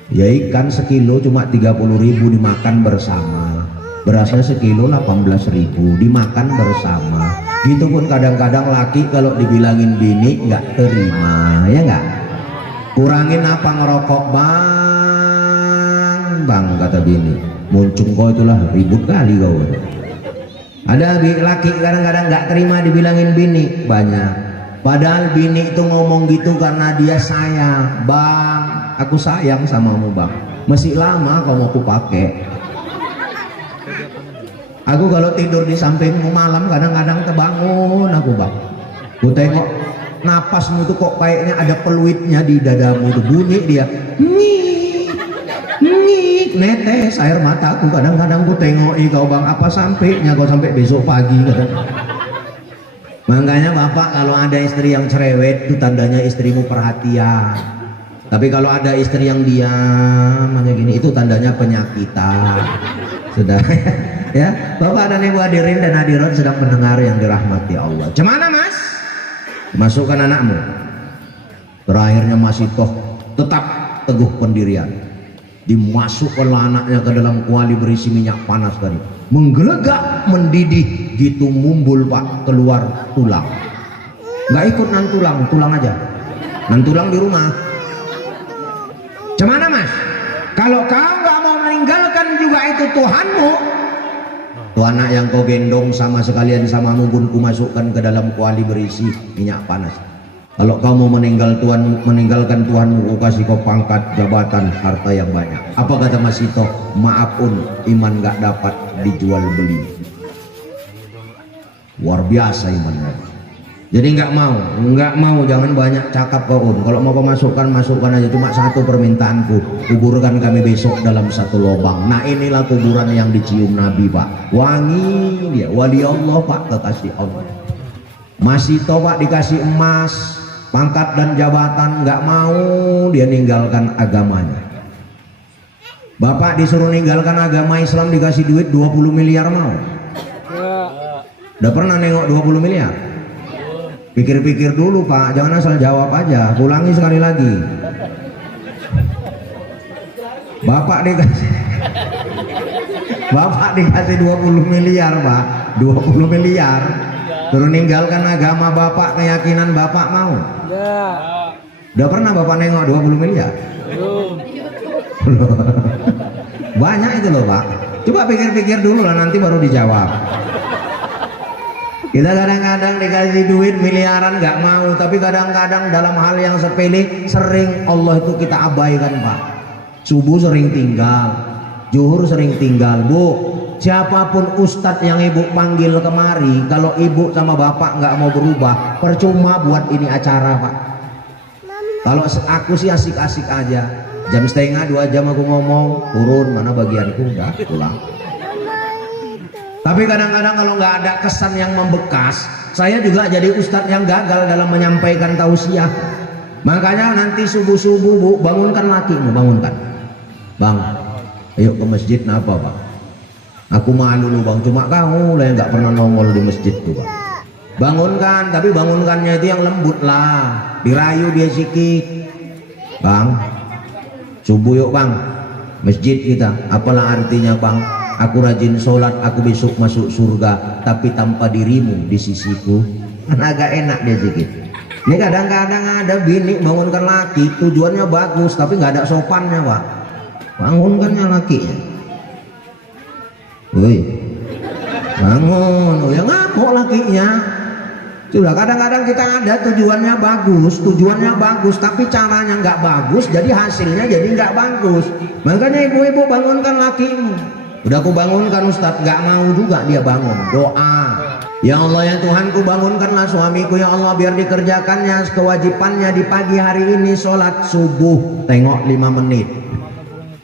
Ya ikan sekilo cuma 30.000 dimakan bersama. Berasnya sekilo 18.000 dimakan bersama. Gitu pun kadang-kadang laki kalau dibilangin bini nggak terima, ya nggak? Kurangin apa ngerokok bang, kata bini. Muncung kau itulah ribut kali kau. Ada laki kadang-kadang nggak terima dibilangin bini banyak. Padahal bini itu ngomong gitu karena dia sayang. Bang, aku sayang samamu bang. Masih lama kau mau aku pakai. Aku kalau tidur di sampingmu malam kadang-kadang terbangun aku bang. Ku tengok napasmu itu kok kayaknya ada peluitnya di dadamu itu, bunyi dia. Netes air mataku kadang-kadang ku tengoki kau bang, apa sampainya kau sampai besok pagi kadang. Makanya bapak kalau ada istri yang cerewet itu tandanya istrimu perhatian. Tapi kalau ada istri yang diam hanya gini itu tandanya penyakitan. Sudah ya bapak dan ibu hadirin dan hadirat sedang mendengar yang dirahmati Allah. Cemana mas? Masukkan anakmu. Terakhirnya masih toh tetap teguh pendirian. Dimasukkanlah anaknya ke dalam kuali berisi minyak panas tadi, menggelegak mendidih gitu, mumbul pak keluar tulang. Nggak ikut nan tulang aja, nan tulang di rumah. Cemana mas? Kalau kau nggak mau meninggalkan juga itu Tuhanmu, tuh anak yang kau gendong sama sekalian sama pun ku masukkan ke dalam kuali berisi minyak panas. Kalau kau mau meninggalkan Tuhanmu, ku kasih kau pangkat, jabatan, harta yang banyak. Apa kata Mas Ito? Maaf iman gak dapat dijual beli. Luar biasa imannya. Jadi nggak mau, jangan banyak cakap kau Kalau mau kau masukkan aja. Cuma satu permintaanku, kuburkan kami besok dalam satu lubang. Nah inilah kuburan yang dicium Nabi pak. Wangi dia, wali Allah pak, kekasih Allah. Mas Ito pak dikasih emas, pangkat dan jabatan, nggak mau dia ninggalkan agamanya. Bapak disuruh ninggalkan agama Islam dikasih duit 20 miliar mau? Udah pernah nengok 20 miliar? Pikir-pikir dulu pak, jangan asal jawab aja. Ulangi sekali lagi. Bapak dikasih 20 miliar pak, 20 miliar. Suruh ninggalkan agama bapak, keyakinan bapak mau? Ya. Udah pernah bapak nengok 20 miliar? Belum. Banyak itu loh pak. Coba pikir-pikir dulu lah, nanti baru dijawab. Kita kadang-kadang dikasih duit miliaran nggak mau, tapi kadang-kadang dalam hal yang sepele sering Allah itu kita abaikan pak. Subuh sering tinggal, zuhur sering tinggal. Bu, siapapun ustadz yang ibu panggil kemari, kalau ibu sama bapak nggak mau berubah, percuma buat ini acara pak. Kalau aku sih asik-asik aja, jam setengah 2 jam aku ngomong, turun mana bagianku, udah pulang. Tapi kadang-kadang kalau nggak ada kesan yang membekas, Saya juga jadi ustadz yang gagal dalam menyampaikan tausiah. Makanya nanti subuh-subuh Bu, bangunkan lakimu, bangunkan. Bang, ayo ke masjid. Kenapa Bang? Aku malu lu Bang, cuma kamu lah yang nggak pernah nongol di masjid tuh Bang. Bangunkan, tapi bangunkannya itu yang lembut lah, dirayu dia sikit. Bang, subuh yuk Bang, masjid kita. Apalah artinya Bang? Aku rajin sholat, aku besok masuk surga, tapi tanpa dirimu di sisiku. Kan agak enak dia sikit. Ini kadang-kadang ada bini bangunkan laki, tujuannya bagus, tapi nggak ada sopannya Pak. Bangunkannya lakinya. Woi, bangun. Oh ya ngamuk lakinya. Sudah kadang-kadang kita ada tujuannya bagus, tapi caranya nggak bagus, jadi hasilnya jadi nggak bagus. Makanya ibu-ibu bangunkan lakimu. Udah aku bangunkan Ustadz, nggak mau juga dia bangun. Doa, ya Allah ya Tuhanku, bangunkanlah suamiku ya Allah biar dikerjakannya kewajibannya di pagi hari ini, sholat subuh. Tengok 5 menit.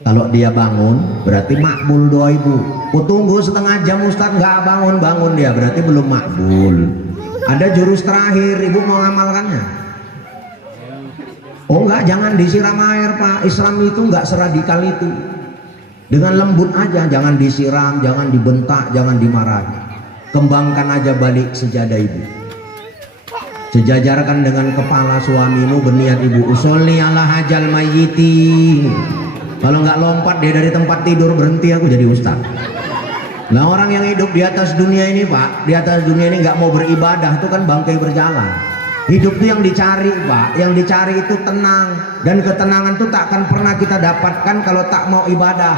Kalau dia bangun berarti makbul doa ibu. Ku tunggu setengah jam Ustadz nggak bangun dia, berarti belum makbul. Ada jurus terakhir, ibu mau ngamalkannya? Oh enggak, jangan disiram air Pak. Islam itu enggak seradikal itu. Dengan lembut aja, jangan disiram, jangan dibentak, jangan dimarahi. Kembangkan aja balik sejadah ibu. Sejajarkan dengan kepala suamimu, berniat ibu. Usolli ala hajal mayyiti. Kalau nggak lompat dia dari tempat tidur, berhenti aku jadi ustaz. Nah orang yang hidup di atas dunia ini Pak, di atas dunia ini nggak mau beribadah, itu kan bangkai berjalan. Hidup itu yang dicari Pak, yang dicari itu tenang. Dan ketenangan itu tak akan pernah kita dapatkan kalau tak mau ibadah.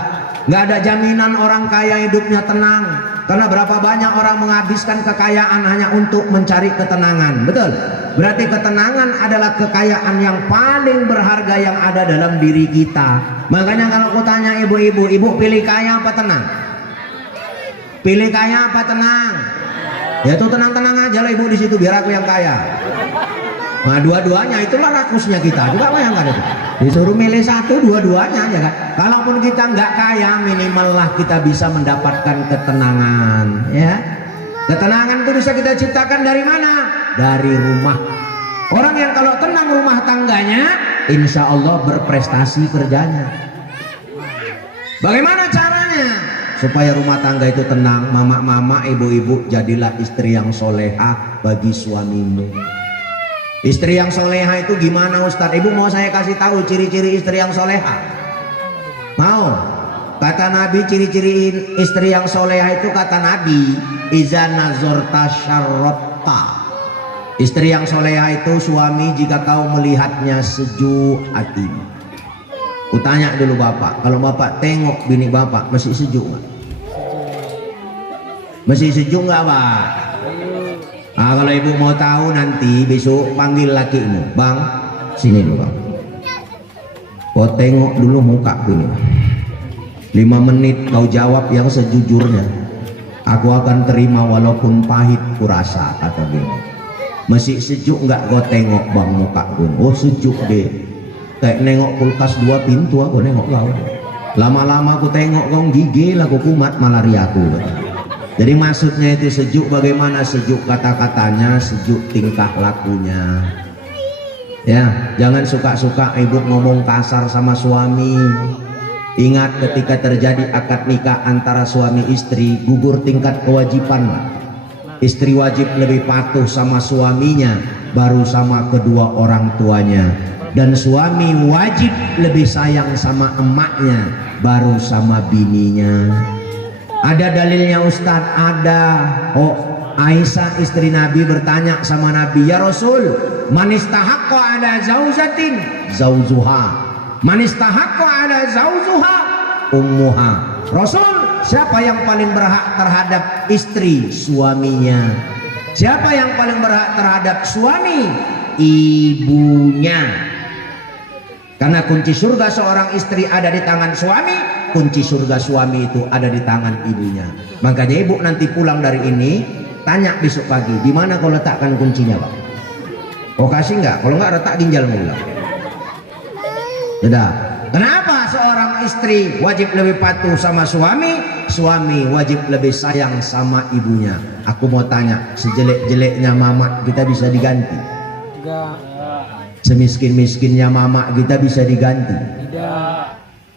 Nggak ada jaminan orang kaya hidupnya tenang. Karena berapa banyak orang menghabiskan kekayaan hanya untuk mencari ketenangan. Betul? Berarti ketenangan adalah kekayaan yang paling berharga yang ada dalam diri kita. Makanya kalau aku tanya ibu-ibu, ibu pilih kaya apa tenang? Pilih kaya apa tenang? Ya tuh tenang-tenang aja lah ibu di situ, biar aku yang kaya. Nah dua-duanya itulah rakusnya kita. Juga bayangkan itu. Disuruh milih satu, dua-duanya aja kan. Kalaupun kita nggak kaya, minimal lah kita bisa mendapatkan ketenangan. Ya, ketenangan itu bisa kita ciptakan dari mana? Dari rumah. Orang yang kalau tenang rumah tangganya, insya Allah berprestasi kerjanya. Bagaimana caranya? Supaya rumah tangga itu tenang, mama-mama, ibu-ibu, jadilah istri yang soleha bagi suamimu. Istri yang soleha itu gimana Ustadz? Ibu mau saya kasih tahu ciri-ciri istri yang soleha? Mau? Kata Nabi ciri-ciri istri yang soleha itu, kata Nabi, iza nazorta syarrotta. Istri yang soleha itu suami jika kau melihatnya sejuk hati. Kutanya dulu bapak, kalau bapak tengok bini bapak masih sejuk nggak? Masih sejuk nggak Pak? Nah, kalau ibu mau tahu nanti besok panggil lakimu, Bang, sini dulu Bang. Kau tengok dulu muka ini. 5 menit kau jawab yang sejujurnya. Aku akan terima walaupun pahit kurasa, kata bini. Masih sejuk nggak kau tengok Bang muka gue? Oh sejuk deh. Kayak nengok kulkas 2 pintu aku nengok kau. Lama-lama aku tengok kau gigil aku kumat malaria aku. Jadi maksudnya itu sejuk bagaimana? Sejuk kata-katanya, sejuk tingkah lakunya. Ya, jangan suka-suka ibu ngomong kasar sama suami. Ingat ketika terjadi akad nikah antara suami istri, gugur tingkat kewajiban. Istri wajib lebih patuh sama suaminya, baru sama kedua orang tuanya. Dan suami wajib lebih sayang sama emaknya, baru sama bininya. Ada dalilnya Ustadz? Ada. Oh, Aisyah istri Nabi bertanya sama Nabi, ya Rasul, man istahaqqa ala zaujatin zauzuha, man istahaqqa ala zauzuha ummuha. Rasul, siapa yang paling berhak terhadap istri? Suaminya. Siapa yang paling berhak terhadap suami? Ibunya. Karena kunci surga seorang istri ada di tangan suami, kunci surga suami itu ada di tangan ibunya. Makanya ibu nanti pulang dari ini, tanya besok pagi, di mana kau letakkan kuncinya Pak? Kau kasih nggak? Kalau nggak retak ginjal mula. Sudah. Kenapa seorang istri wajib lebih patuh sama suami? suami wajib lebih sayang sama ibunya. Aku mau tanya, sejelek-jeleknya mama kita bisa diganti? Enggak. Semiskin-miskinnya mama kita bisa diganti? Tidak.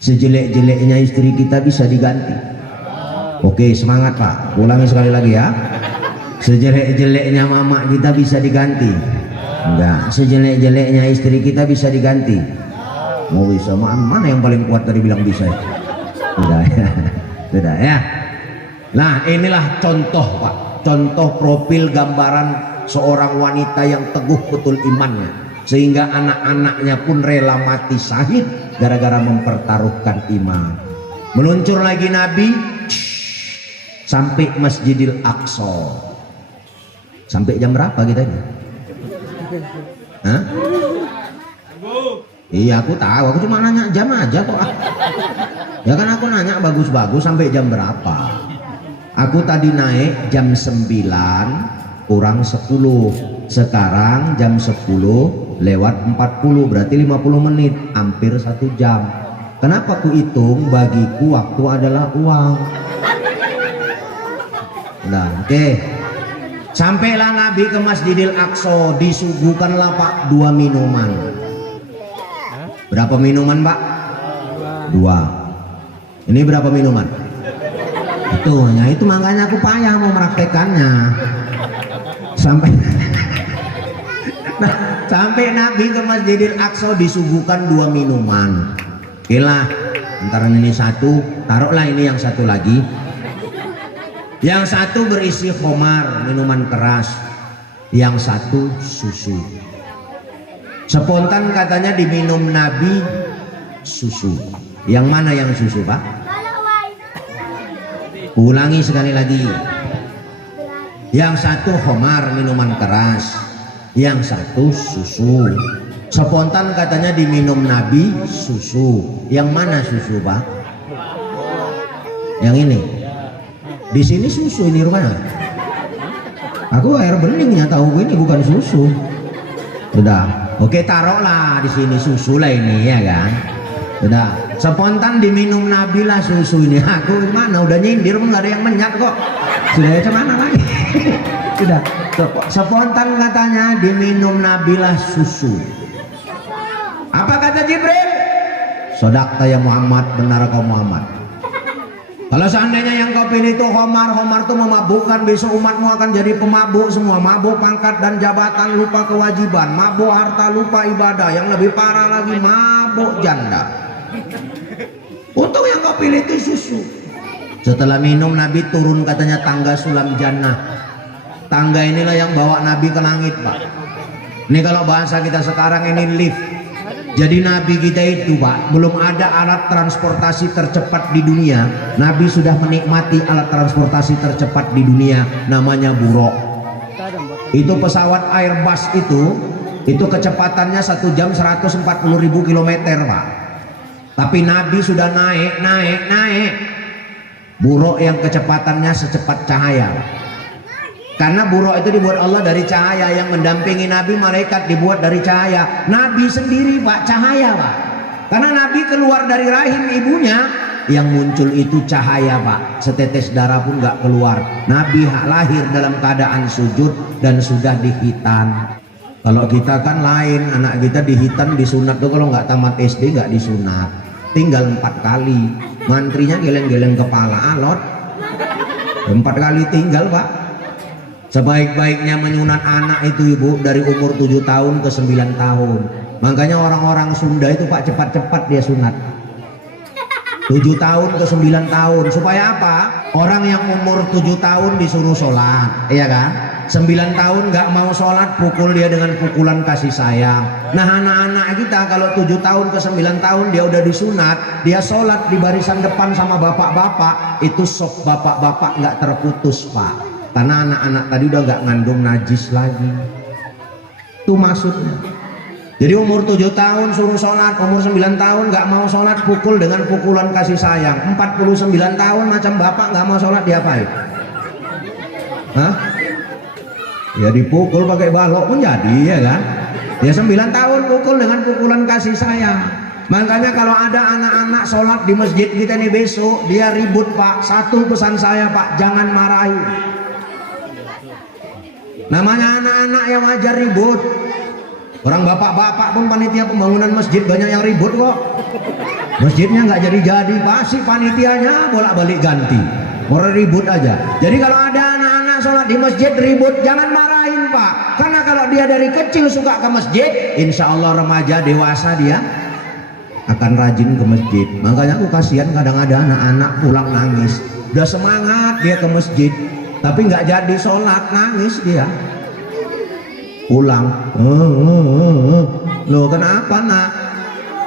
Sejelek-jeleknya istri kita bisa diganti? Oke, semangat Pak. Ulangi sekali lagi ya. Sejelek-jeleknya mama kita bisa diganti? Enggak. Sejelek-jeleknya istri kita bisa diganti? Mau bisa. Mana yang paling kuat tadi bilang bisa? Sudah ya. Sudah ya. Nah, inilah contoh Pak. Contoh profil gambaran seorang wanita yang teguh betul imannya, sehingga anak-anaknya pun rela mati syahid gara-gara mempertaruhkan iman. Meluncur lagi Nabi sampai Masjidil Aqsa. Sampai jam berapa kita ini? Hah? Iya aku tahu, aku cuma nanya jam aja kok. Ya kan aku nanya bagus-bagus sampai jam berapa. Aku tadi naik jam 9 kurang 10. Sekarang jam 10 lewat 40, berarti 50 menit, hampir 1 jam. Kenapa ku hitung? Bagiku waktu adalah uang. Nah, oke. Sampailah Nabi ke Masjidil Aqsa, disuguhkanlah Pak 2 minuman. Berapa minuman Pak? 2. Ini berapa minuman? Itu makanya aku payah mau meraktekannya. Sampai Nabi ke Masjidil Aqsa disuguhkan 2 minuman. Oke lah, antara ini satu, taruhlah ini yang satu lagi. Yang satu berisi khamar, minuman keras. Yang satu susu. Spontan katanya diminum Nabi susu. Yang mana yang susu Pak? Ulangi sekali lagi. Yang satu khamar, minuman keras. Yang satu susu. Spontan katanya diminum Nabi susu. Yang mana susu Pak? Yang ini. Di sini susu ini rupanya. Aku air beningnya tahu ini bukan susu. Sudah. Oke, taruhlah di sini susu lah ini ya kan. Sudah. Spontan diminum Nabi lah susu ini. Aku mana udah nyindir pun nggak ada yang menyat kok. Sudah ya mana lagi. Sudah. Spontan katanya diminum Nabi lah susu. Apa kata Jibril? Sodakta ya Muhammad, benar kau Muhammad. Kalau seandainya yang kau pilih itu khamar itu memabukkan, besok umatmu akan jadi pemabuk semua. Mabuk pangkat dan jabatan, lupa kewajiban. Mabuk harta, lupa ibadah. Yang lebih parah lagi, mabuk janda. Untung yang kau pilih itu susu. Setelah minum Nabi turun katanya tangga sulam jannah. Tangga inilah yang bawa Nabi ke langit Pak. Ini kalau bahasa kita sekarang ini lift. Jadi Nabi kita itu Pak, belum ada alat transportasi tercepat di dunia. Nabi sudah menikmati alat transportasi tercepat di dunia, namanya buruk. Itu pesawat Airbus itu kecepatannya 1 jam 140.000 km Pak. Tapi Nabi sudah naik buruk yang kecepatannya secepat cahaya. Karena buruk itu dibuat Allah dari cahaya, yang mendampingi Nabi malaikat dibuat dari cahaya. Nabi sendiri Pak cahaya Pak. Karena Nabi keluar dari rahim ibunya, yang muncul itu cahaya Pak. Setetes darah pun nggak keluar. Nabi lahir dalam keadaan sujud dan sudah dihitan. Kalau kita kan lain, anak kita dihitan disunat tuh kalau nggak tamat SD nggak disunat. Tinggal 4 kali. Mantrinya geleng-geleng kepala alot. 4 kali tinggal Pak. Sebaik-baiknya menyunat anak itu Ibu dari umur 7 tahun ke 9 tahun. Makanya orang-orang Sunda itu Pak cepat-cepat dia sunat. 7 tahun ke 9 tahun. Supaya apa? Orang yang umur 7 tahun disuruh sholat, iya kan? 9 tahun nggak mau sholat, pukul dia dengan pukulan kasih sayang. Nah anak-anak kita kalau 7 tahun ke 9 tahun dia udah disunat, dia sholat di barisan depan sama bapak-bapak, itu sok bapak-bapak nggak terputus Pak. Karena anak-anak tadi udah gak ngandung najis lagi. Itu maksudnya. Jadi umur 7 tahun suruh sholat, umur 9 tahun gak mau sholat, pukul dengan pukulan kasih sayang. 49 tahun macam bapak gak mau sholat, diapain? Hah? Ya dipukul pakai balok pun jadi ya kan. Ya 9 tahun pukul dengan pukulan kasih sayang. Makanya kalau ada anak-anak sholat di masjid kita nih besok, dia ribut Pak, satu pesan saya Pak, jangan marahi. Namanya anak-anak yang ngajar ribut. Orang bapak-bapak pun panitia pembangunan masjid banyak yang ribut kok. Masjidnya nggak jadi-jadi, pasti panitianya bolak-balik ganti. Orang ribut aja. Jadi kalau ada anak-anak sholat di masjid ribut, jangan marahin Pak. Karena kalau dia dari kecil suka ke masjid, insya Allah remaja dewasa dia akan rajin ke masjid. Makanya aku kasihan kadang ada anak-anak pulang nangis. Udah semangat dia ke masjid, tapi nggak jadi sholat, nangis dia. Pulang, loh kenapa nak?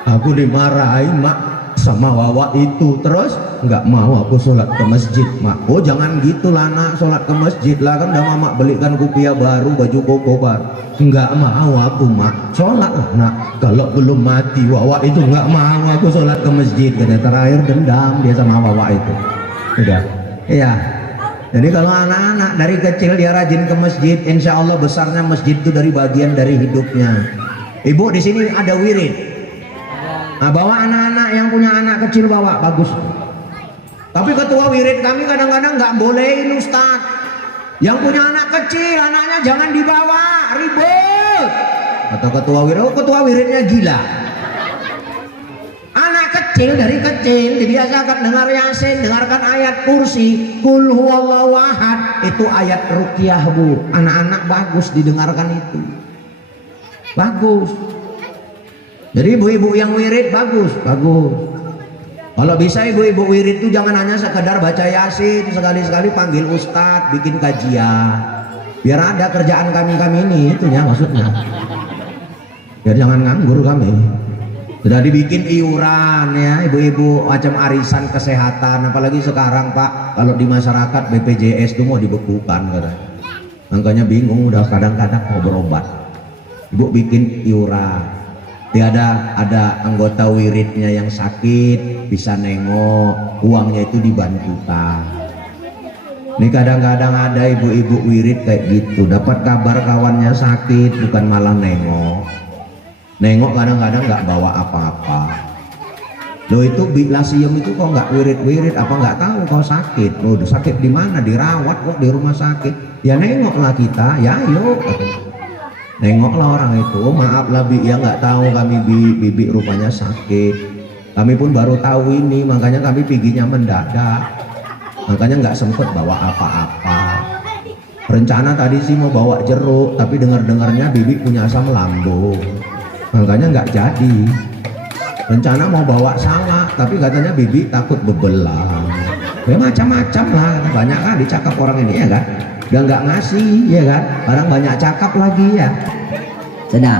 Aku dimarahin mak sama wawa itu, terus nggak mau aku sholat ke masjid mak. Oh jangan gitulah nak, sholat ke masjid lah, kan udah mama belikan kupiah baru, baju koko baru. Nggak mau aku mak, sholat lah nak. Kalau belum mati wawa itu nggak mau aku sholat ke masjid. Karena terakhir dendam dia sama wawa itu. Udah, iya. Jadi kalau anak-anak dari kecil dia rajin ke masjid, insya Allah besarnya masjid itu dari bagian dari hidupnya. Ibu di sini ada wirid. Nah, bawa anak-anak yang punya anak kecil bawa, bagus. Tapi ketua wirid kami kadang-kadang nggak bolehin Ustaz. Yang punya anak kecil, anaknya jangan dibawa, ribut. Atau ketua wirid, oh ketua wiridnya gila. Anak kecil dari kecil dibiasakan dengar Yasin, dengarkan ayat kursi, kul huwallahu ahad, itu ayat ruqyah Bu. Anak-anak bagus didengarkan itu. Bagus. Jadi ibu-ibu yang wirid bagus, bagus. Kalau bisa ibu-ibu wirid itu jangan hanya sekedar baca Yasin, sekali-sekali panggil ustadz, bikin kajian. Biar ada kerjaan kami ini, itunya maksudnya. Biar jangan nganggur kami. Sudah dibikin iuran ya, ibu-ibu macam arisan kesehatan, apalagi sekarang Pak, kalau di masyarakat BPJS itu mau dibekukan katanya. Makanya bingung, udah kadang-kadang mau berobat. Ibu bikin iuran. Ada anggota wiridnya yang sakit bisa nengok, uangnya itu dibantukan. Ini kadang-kadang ada ibu-ibu wirid kayak gitu, dapat kabar kawannya sakit bukan malah nengok kadang-kadang nggak bawa apa-apa. Loh itu bilasium itu kok nggak wirid-wirid, apa nggak tahu kau sakit? Loh sakit di mana? Dirawat kok di rumah sakit. Ya nengoklah kita, ya yuk. Nengoklah orang itu. Oh, maaflah Bi, ya nggak tahu kami bibi rupanya sakit. Kami pun baru tahu ini, makanya kami perginya mendadak. Makanya nggak sempet bawa apa-apa. Rencana tadi sih mau bawa jeruk, tapi dengar-dengarnya bibi punya asam lambung. Makanya nggak jadi. Rencana mau bawa salak, tapi katanya bibi takut bebelang. Ya macam-macam lah, banyak kali cakap orang ini ya kan. Udah nggak ngasih ya kan, barang banyak cakap lagi ya. Sudah.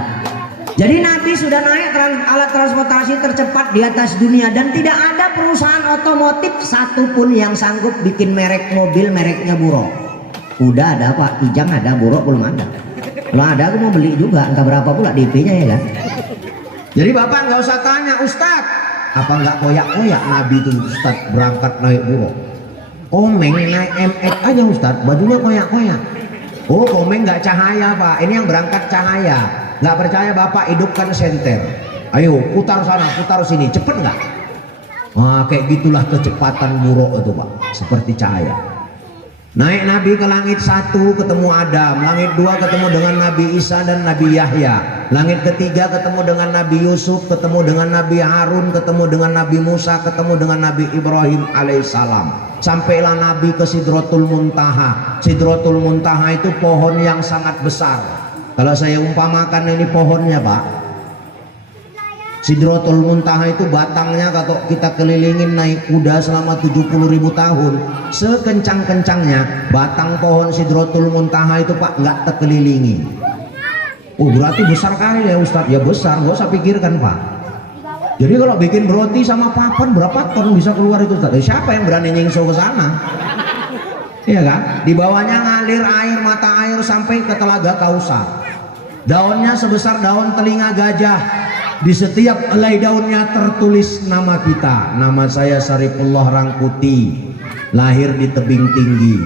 Jadi Nabi sudah naik alat transportasi tercepat di atas dunia, dan tidak ada perusahaan otomotif satupun yang sanggup bikin merek mobil mereknya Buruk. Udah ada Pak, Kijang ada, Buruk belum ada. Kalau ada aku mau beli juga, entah berapa pula DP-nya ya kan. Jadi Bapak nggak usah tanya, Ustadz apa nggak koyak-koyak Nabi itu Ustadz berangkat naik Buruk. Komeng naik MX aja Ustadz, bajunya koyak-koyak. Oh Komeng nggak cahaya Pak, ini yang berangkat cahaya. Nggak percaya Bapak hidupkan senter. Ayo putar sana, putar sini, cepet nggak? Wah kayak gitulah kecepatan Buruk itu Pak, seperti cahaya. Naik Nabi ke langit 1 ketemu Adam, langit 2 ketemu dengan Nabi Isa dan Nabi Yahya, langit ketiga ketemu dengan Nabi Yusuf, ketemu dengan Nabi Harun, ketemu dengan Nabi Musa, ketemu dengan Nabi Ibrahim alaihissalam. Sampailah Nabi ke Sidratul Muntaha. Sidratul Muntaha itu pohon yang sangat besar. Kalau saya umpamakan ini pohonnya Pak, Sidratul Muntaha itu batangnya kalau kita kelilingin naik kuda selama 70.000 tahun, sekencang-kencangnya batang pohon Sidratul Muntaha itu Pak nggak terkelilingi. Oh berarti besar kali ya Ustadz. Ya besar, nggak usah pikirkan Pak. Jadi kalau bikin roti sama papan berapa ton bisa keluar itu Ustadz? Siapa yang berani nyingso ke sana? Iya kan? Di bawahnya ngalir air, mata air sampai ke telaga Kausar. Daunnya sebesar daun telinga gajah. Di setiap helai daunnya tertulis nama kita. Nama saya Sarifullah Rangkuti, lahir di tebing tinggi,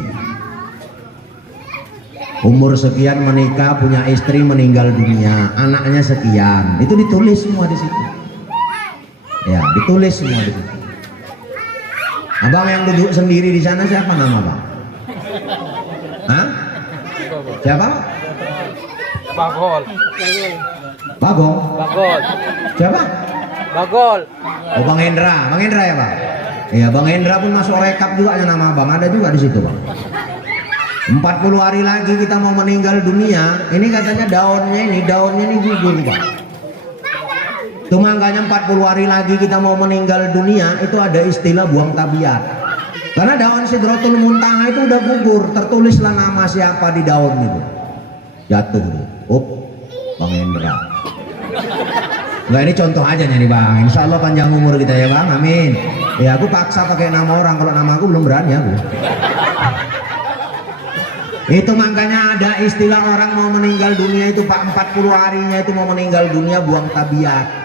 umur sekian menikah, punya istri meninggal dunia, anaknya sekian. Itu ditulis semua di situ. ditulis semua di situ. Abang yang duduk sendiri di sana siapa nama Bang? Hah? Siapa? Bagol. Bagong. Bagol. Siapa? Bagol. Oh Bang Hendra. Bang Hendra ya Bang? Iya Bang Hendra pun masuk rekap juga ya nama Bang. Ada juga di situ Bang. 40 hari lagi kita mau meninggal dunia. Ini katanya daunnya ini gugur Bang. Itu makanya 40 hari lagi kita mau meninggal dunia, itu ada istilah buang tabiat. Karena daun Sidratul Muntaha itu udah gugur, tertulislah nama siapa di daun itu. Jatuh, Bang Hendra. Nah ini contoh aja nih Bang. Insya Allah panjang umur kita ya Bang, amin. Ya aku paksa pakai nama orang, kalau nama aku belum berani aku. Itu makanya ada istilah orang mau meninggal dunia itu Pak, 40 harinya itu mau meninggal dunia buang tabiat.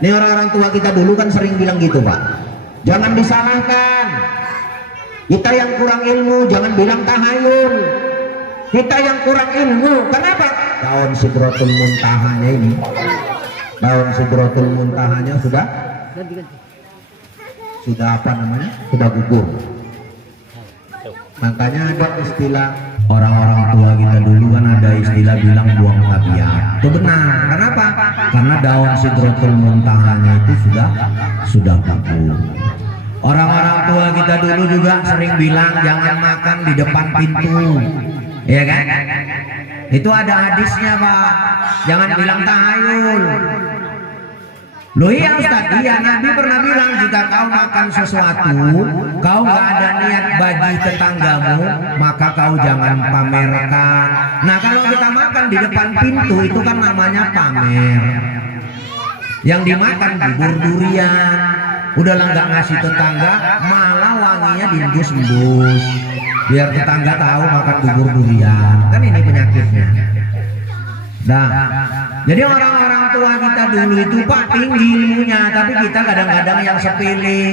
Ini orang-orang tua kita dulu kan sering bilang gitu Pak, jangan disalahkan kita yang kurang ilmu, jangan bilang tahayul, kita yang kurang ilmu. Kenapa? Daun Sidratul Muntahanya ini, daun Sidratul Muntahanya sudah apa namanya, sudah gugur. Makanya ada istilah orang-orang tua kita dulu kan ada istilah bilang buang tabiat. Itu benar. Kenapa? Karena daun Sidratul Muntahanya itu sudah gugur. Orang-orang tua kita dulu juga sering bilang jangan makan di depan pintu, ya kan? Itu ada hadisnya Pak. Jangan bilang tahayul. Loh iya Ustaz, iya Nabi pernah bilang jika kau makan sesuatu, kau nggak ada niat bagi tetanggamu, maka kau jangan pamerkan. Nah kalau kita makan di depan pintu itu kan namanya pamer. Yang dimakan bubur durian, udahlah nggak ngasih tetangga, malah wanginya diembus-embus, biar tetangga tahu makan bubur durian. Kan ini penyakitnya. Nah, jadi orang-orang tua kita dulu itu Pak tinggi ilmunya, tapi kita kadang-kadang yang sepele,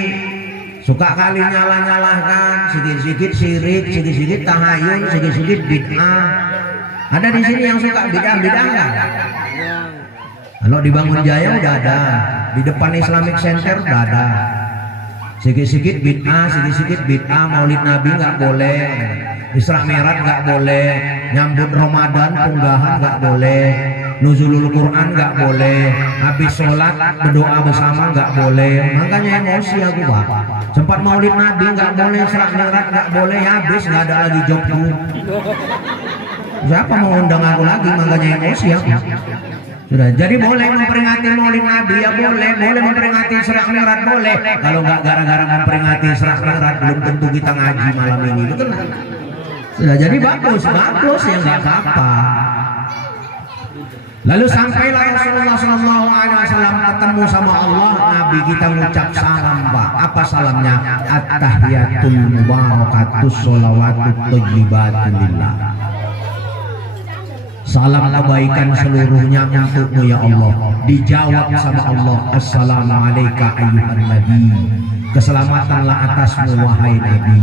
suka kali nyalah-nyalahkan, sedikit-sedikit syirik, sedikit-sedikit tahayul, sedikit-sedikit bid'ah. Ada di sini yang suka bid'ah nggak? Kalau di Bangun Jaya udah ada, di depan Islamic Center udah ada. Sedikit-sedikit bid'ah, Maulid Nabi nggak boleh, Isra Mi'raj nggak boleh, nyambut Ramadan punggahan nggak boleh, nuzulul Quran nggak boleh, habis sholat berdoa bersama nggak boleh. Makanya emosi aku Pak. Sempat Maulid Nabi nggak boleh, Isra Mi'raj nggak boleh, habis nggak ada lagi jobku. Siapa mau undang aku lagi? Makanya emosi aku. Sudah, jadi boleh memperingati Maulid Nabi ya boleh memperingati Isra Mi'raj boleh. Kalau nggak gara-gara memperingati Isra Mi'raj belum tentu kita ngaji malam ini, betul? Sudah, jadi bagus ya nggak apa-apa. Lalu sampailah Rasulullah SAW ketemu sama Allah, Nabi kita ngucap salam Pak. Apa salamnya? At-tahiyatul mubarakatus sholawatut thayyibatu lillah. Salam kebaikan seluruhnya untukmu ya Allah. Dijawab sama Allah, Assalamualaikum ayyuhan nabi. Keselamatanlah atasmu wahai Nabi.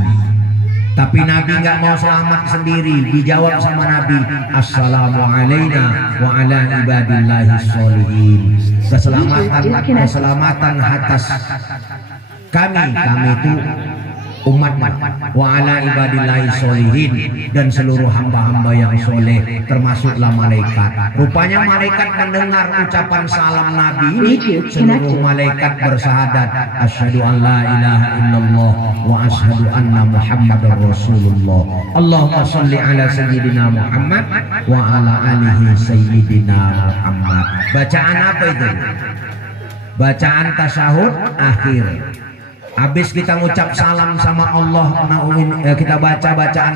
Tapi Nabi nggak mau selamat sendiri, dijawab sama Nabi, Assalamualaikum wa ala ibadillahi sholihin. Keselamatan atas kami itu umat wa ala ibadillahi sholihin, dan seluruh hamba-hamba yang soleh termasuklah malaikat. Rupanya malaikat mendengar ucapan salam Nabi ini, seluruh malaikat bersahadat asyhadu an la ilaha illallah wa asyhadu anna muhammadar rasulullah. Allahumma sholli ala sayyidina Muhammad wa ala alihi sayyidina Muhammad. Bacaan apa itu? Bacaan tasyahud akhir. Habis kita ngucap salam sama Allah, kita baca bacaan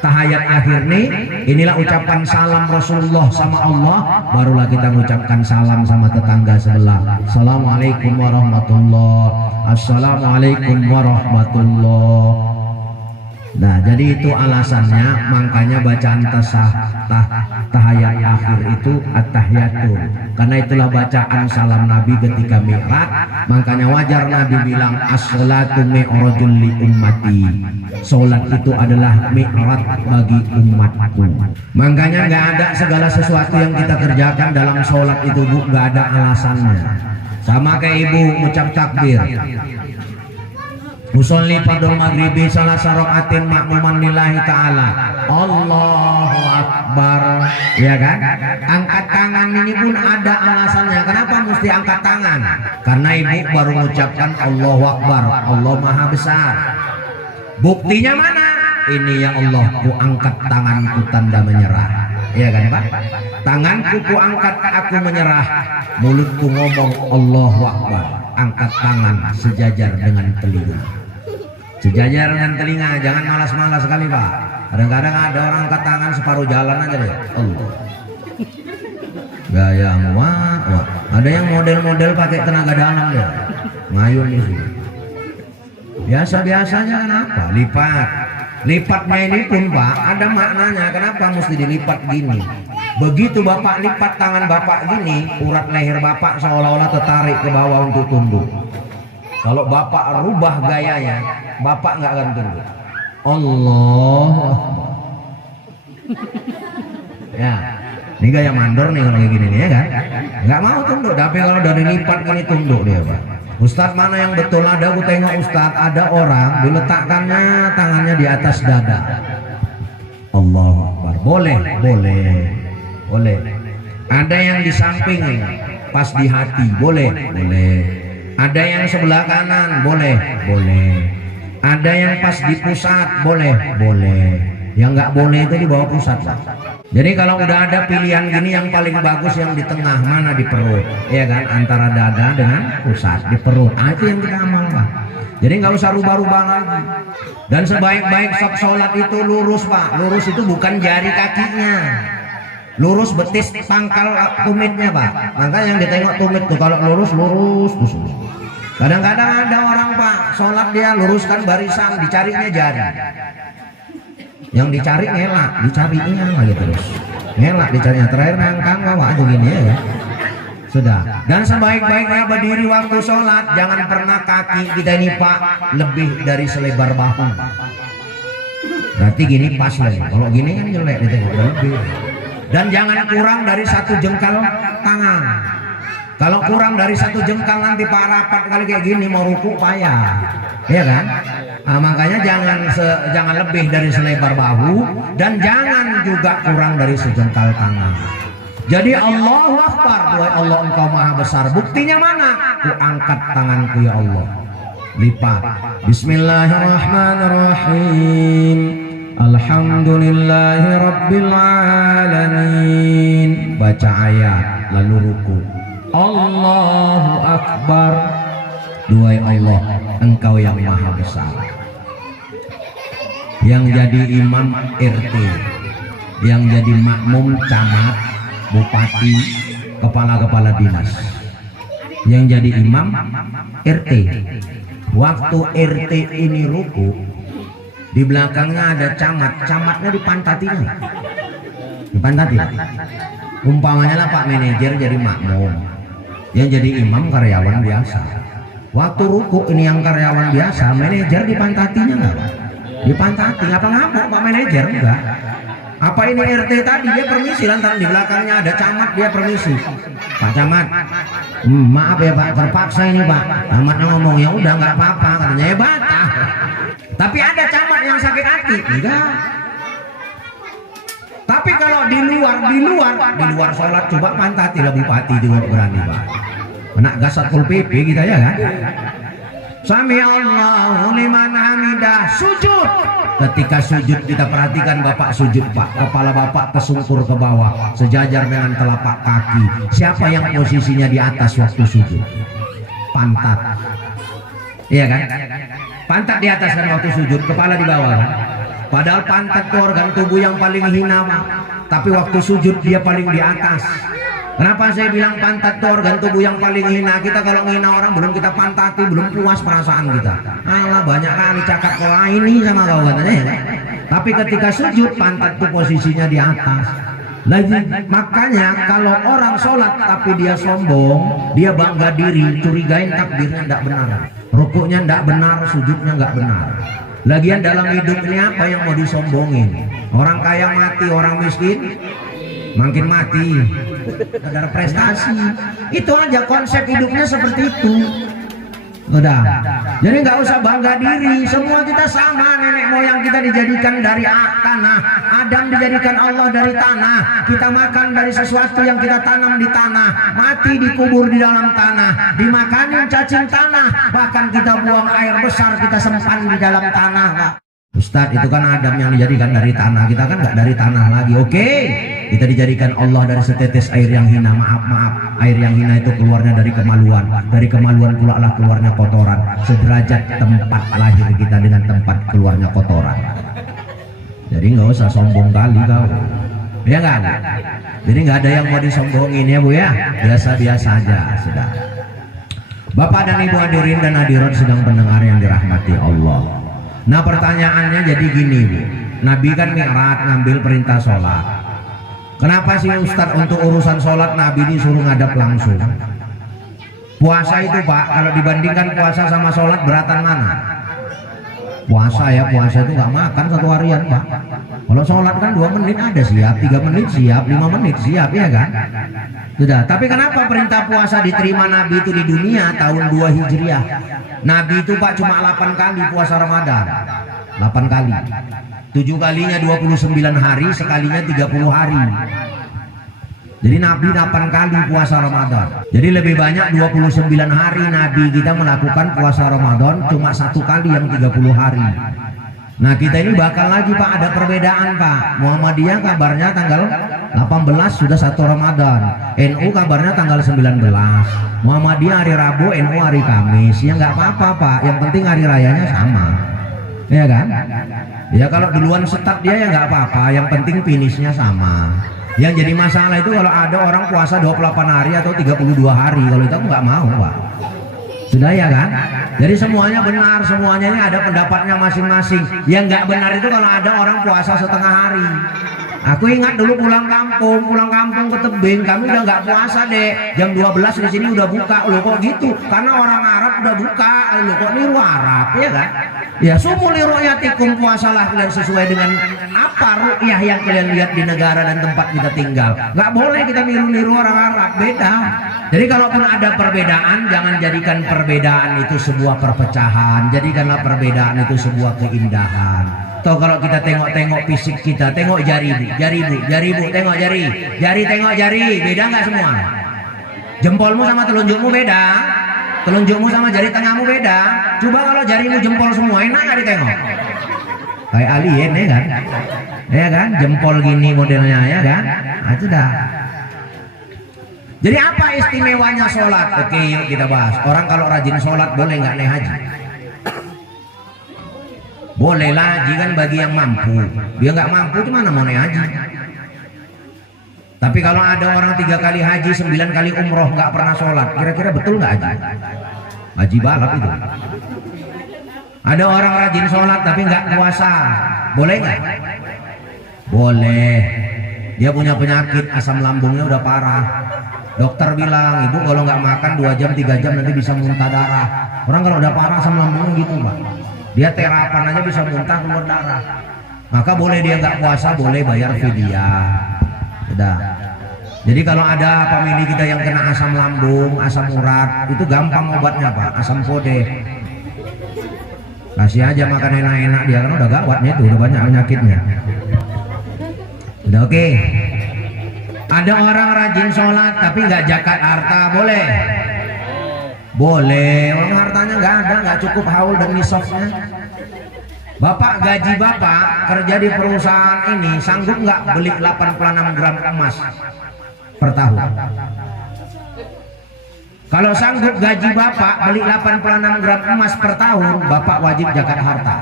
tahayat akhir nih, inilah ucapan salam Rasulullah sama Allah, barulah kita mengucapkan salam sama tetangga sebelah. Assalamualaikum warahmatullahi, assalamualaikum warahmatullahi. Nah, jadi itu alasannya, makanya bacaan tahayat akhir itu at-tahiyatu. Karena itulah bacaan salam Nabi ketika Mi'raj. Makanya wajar Nabi bilang as-sholatu mi'rajul li ummati. Salat itu adalah mi'raj bagi umatku. Makanya nggak ada segala sesuatu yang kita kerjakan dalam salat itu Bu, nggak ada alasannya. Sama kayak ibu ucap takbir. Musolli fardhu maghribi salah sarokaatin makmuman lillahi ta'ala. Allahu Akbar. Ya kan? Angkat tangan ini pun ada alasannya. Kenapa mesti angkat tangan? Karena ibu baru mengucapkan Allahu Akbar, Allah Maha Besar. Buktinya mana? Ini ya Allah, ku angkat tanganku tanda menyerah. Ya kan Pak? Tanganku ku angkat, aku menyerah. Mulutku ngomong Allahu Akbar. Angkat tangan sejajar dengan telinga. Sejajar dengan telinga, jangan malas-malas sekali Pak. Kadang-kadang ada orang angkat tangan separuh jalan aja deh. Allah. Gaya wah. Ada yang model-model pakai tenaga dalam deh. Ngayun di sini. Biasa-biasanya kenapa? Lipat. Lipatnya ini pun Pak, ada maknanya. Kenapa mesti dilipat gini? Begitu Bapak lipat tangan Bapak gini, urat leher Bapak seolah-olah tertarik ke bawah untuk tunduk. Kalau Bapak rubah gayanya, Bapak nggak akan tunduk. Allah. Ya, ini gaya mandor nih kalau kayak gini nih ya kan? Nggak mau tunduk, tapi kalau dari lipat gini tunduk dia Pak. Ustadz mana yang betul ada? Aku tengok Ustadz, ada orang diletakkannya tangannya di atas dada. Allahu Akbar. Boleh. Ada yang di samping pas di hati, boleh. Ada yang sebelah kanan, boleh. Ada yang pas di pusat, boleh. Yang nggak boleh itu di bawah pusat Pak. Jadi kalau udah ada pilihan gini, yang paling bagus yang di tengah, mana di perut, ya kan, antara dada dengan pusat di perut. Itu yang kita amal Pak. Jadi nggak usah rubah-rubah lagi. Dan sebaik-baik sholat itu lurus Pak. Lurus itu bukan jari kakinya, lurus betis pangkal tumitnya Pak. Makanya yang ditengok tumit tuh, kalau lurus. Kadang-kadang ada orang Pak, sholat dia luruskan barisan, dicarinya jari. Yang dicari ngelak, dicarinya lagi terus. Ngelak dicarinya, terakhir nangkang bawa aja gini ya. Sudah. Dan sebaik-baiknya berdiri waktu sholat, jangan pernah kaki kita ini Pak lebih dari selebar bahu. Berarti gini pas lagi. Kalau gini kan jelek ditengok, lebih. Dan jangan kurang dari 1 jengkal tangan. Kalau kurang dari 1 jengkal nanti Pak rapat kali kayak gini mau ruku payah, ya kan? Nah, makanya jangan lebih dari selebar bahu dan jangan juga kurang dari sejengkal tangan. Jadi Allahu Akbar, wahai Allah Engkau Maha Besar. Buktinya mana? Ku angkat tanganku ya Allah. Lipat. Bismillahirrahmanirrahim. Alhamdulillahi Rabbil Alamin. Baca ayat lalu ruku. Allahu Akbar. Duhai Allah, Engkau yang Maha Besar. Yang jadi imam RT, yang jadi makmum camat, bupati, kepala-kepala dinas. Yang jadi imam RT. Waktu RT ini ruku, di belakangnya ada camat, camatnya dipantatinya. Dipantati. Umpamanya lah Pak manajer jadi makmum, yang jadi imam karyawan biasa. Waktu ruku ini yang karyawan biasa, manajer dipantatinya nggak? Dipantati, apa ngamuk Pak manajer? Enggak. Apa ini RT tadi dia permisi, lantaran di belakangnya ada camat, dia permisi. Pak camat, maaf ya Pak, terpaksa ini Pak. Camatnya ngomong ya udah nggak apa-apa, katanya ya batah. Tapi ada camat yang sakit hati, enggak. Tapi kalau di luar sholat coba pantati, lebih pati juga berani Pak. Anak gasatpol PP kita ya kan. Sami Allahu liman hamidah. Sujud. Ketika sujud kita perhatikan Bapak sujud Pak, kepala Bapak tersungkur ke bawah sejajar dengan telapak kaki. Siapa yang posisinya di atas waktu sujud? Pantat. Iya kan? Pantat di atas kan waktu sujud, kepala di bawah kan? Padahal pantat itu organ tubuh yang paling hina Pak. Tapi waktu sujud dia paling di atas. Kenapa saya bilang pantat itu organ tubuh yang paling hina? Kita kalau menghina orang belum kita pantati, belum puas perasaan kita. Alah banyak kali cakap kalau ini sama kau katanya ya. Tapi ketika sujud pantat itu posisinya di atas. Lagi makanya kalau orang sholat tapi dia sombong, dia bangga diri, curigain takbirnya tidak benar, rukuknya tidak benar, sujudnya nggak benar. Lagian dalam hidup ini apa yang mau disombongin? Orang kaya mati, orang miskin makin mati, ada prestasi. Itu aja konsep hidupnya seperti itu. Udah, jadi nggak usah bangga diri. Semua kita sama. Nenek moyang kita dijadikan dari tanah, Adam dijadikan Allah dari tanah. Kita makan dari sesuatu yang kita tanam di tanah, mati dikubur di dalam tanah, dimakanin cacing tanah, bahkan kita buang air besar kita simpan di dalam tanah, Pak. Ustadz, itu kan Adam yang dijadikan dari tanah, kita kan nggak dari tanah lagi. Oke, kita dijadikan Allah dari setetes air yang hina. Maaf, air yang hina itu keluarnya dari kemaluan. Dari kemaluan pula lah keluarnya kotoran. Sederajat tempat lahir kita dengan tempat keluarnya kotoran. Jadi nggak usah sombong kali kau, ya kan? Jadi nggak ada yang mau disombongin ya Bu ya, biasa-biasa aja sudah. Bapak dan Ibu hadirin dan hadirat sedang pendengar yang dirahmati Allah. Nah pertanyaannya jadi gini Bu, Nabi kan Mi'raj ngambil perintah sholat. Kenapa sih Ustadz untuk urusan sholat Nabi disuruh ngadap langsung? Puasa itu Pak, kalau dibandingkan puasa sama sholat beratan mana? Puasa ya, puasa itu nggak makan satu harian Pak. Kalau sholat kan 2 menit ada siap, 3 menit siap, 5 menit siap, ya kan? Sudah, tapi kenapa perintah puasa diterima Nabi itu di dunia tahun 2 Hijriah? Nabi itu Pak cuma 8 kali puasa Ramadan, 8 kali, 7 kalinya 29 hari, sekalinya 30 hari. Jadi Nabi 8 kali puasa Ramadan. Jadi lebih banyak 29 hari Nabi kita melakukan puasa Ramadan, cuma 1 kali yang 30 hari. Nah kita ini bakal lagi Pak ada perbedaan Pak. Muhammadiyah kabarnya tanggal 18 sudah 1 Ramadan, NU kabarnya tanggal 19. Muhammadiyah hari Rabu, NU hari Kamis. Ya nggak apa-apa Pak, yang penting hari rayanya sama, ya kan? Ya kalau duluan start dia ya nggak apa-apa, yang penting finishnya sama. Yang jadi masalah itu kalau ada orang puasa 28 hari atau 32 hari, kalau itu aku nggak mau Pak. Sudah ya kan? Jadi semuanya benar, semuanya ini ada pendapatnya masing-masing. Yang nggak benar itu kalau ada orang puasa setengah hari. Aku ingat dulu pulang kampung ke tebing, kami udah nggak puasa deh. Jam 12 di sini udah buka. Loh kok gitu? Karena orang Arab udah buka. Loh kok niru Arab, ya kan? Ya sumuli ru'yatikum, puasalah kalian sesuai dengan apa ru'yah yang kalian lihat di negara dan tempat kita tinggal. Nggak boleh kita niru-niru orang Arab, beda. Jadi kalaupun ada perbedaan, jangan jadikan perbedaan itu sebuah perpecahan. Jadikanlah perbedaan itu sebuah keindahan. Toh kalau kita tengok-tengok fisik kita, tengok jari Bu, tengok jari, tengok jari, beda nggak semua? Jempolmu sama telunjukmu beda, telunjukmu sama jari tengahmu beda. Coba kalau jarimu jempol semua, enak nggak ditengok? Kayak alien ya kan? Ya kan? Jempol gini modelnya ya kan? Nah, itu dah. Jadi apa istimewanya sholat? Oke, yuk kita bahas. Orang kalau rajin sholat boleh nggak naik haji? Bolehlah haji kan bagi yang mampu. Dia nggak mampu gimana mau naik haji? Tapi kalau ada orang 3 kali haji, 9 kali umroh nggak pernah sholat, kira-kira betul nggak haji? Haji balap itu. Ada orang rajin sholat tapi nggak puasa, boleh nggak? Boleh. Dia punya penyakit, asam lambungnya udah parah. Dokter bilang, ibu kalau nggak makan 2 jam 3 jam nanti bisa muntah darah. Orang kalau udah parah asam lambungnya gitu Pak, dia terapan aja bisa muntah keluar darah. Maka boleh dia nggak puasa, boleh bayar fidyah. Sudah. Jadi kalau ada famili kita yang kena asam lambung, asam urat, itu gampang obatnya Pak, asam fodeh. Kasih aja makan enak-enak, dia kan udah gawatnya itu, udah banyak penyakitnya. Udah oke. Ada orang rajin sholat tapi nggak zakat harta, boleh? Boleh. Orang hartanya nggak ada, nggak cukup haul dan nisabnya. Bapak gaji bapak kerja di perusahaan ini sanggup nggak beli 86 gram emas per tahun? Kalau sanggup gaji bapak beli 86 gram emas per tahun, bapak wajib zakat harta.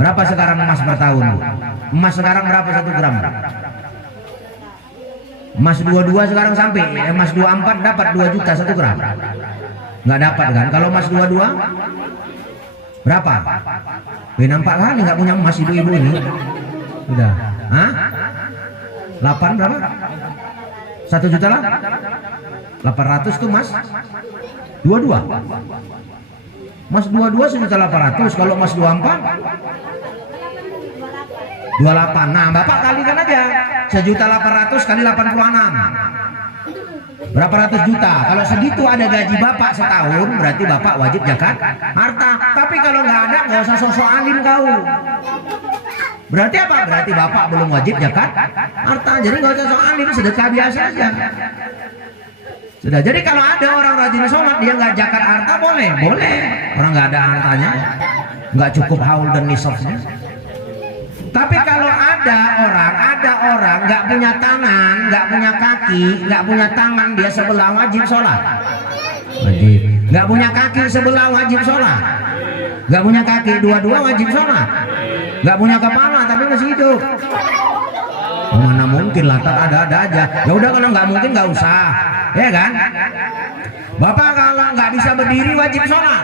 Berapa sekarang emas per tahun? Emas sekarang berapa 1 gram? Emas 22 sekarang sampai, emas 24 dapat 2 juta 1 gram. Nggak dapat kan? Kalau emas 22 berapa? Nampak kali nggak punya emas ibu-ibu ini. Udah. Hah? 8 berapa? 1 juta lah? 800 tuh mas 22. Mas 22 1.800.000. Kalau mas 24 28. Nah bapak kalikan aja 1.800.000 kali 86. Berapa ratus juta? Kalau segitu ada gaji bapak setahun, berarti bapak wajib zakat harta. Tapi kalau nggak ada, nggak usah sosok alim kau. Berarti apa? Berarti bapak belum wajib zakat harta. Jadi nggak usah sosok alim, sedekah biasa aja. Sudah. Jadi kalau ada orang rajin sholat dia nggak zakat harta, boleh, boleh. Orang nggak ada hartanya, nggak cukup haul dan nisabnya. Tapi kalau ada orang nggak punya tangan, nggak punya kaki, nggak punya tangan, dia sebelah wajib sholat. Wajib. Nggak punya kaki sebelah wajib sholat. Nggak punya kaki dua-dua wajib sholat. Nggak punya kepala tapi masih hidup. Mana mungkin lah, ada aja. Ya udah kalau nggak mungkin nggak usah, ya kan? Bapak kalau nggak bisa berdiri wajib sholat.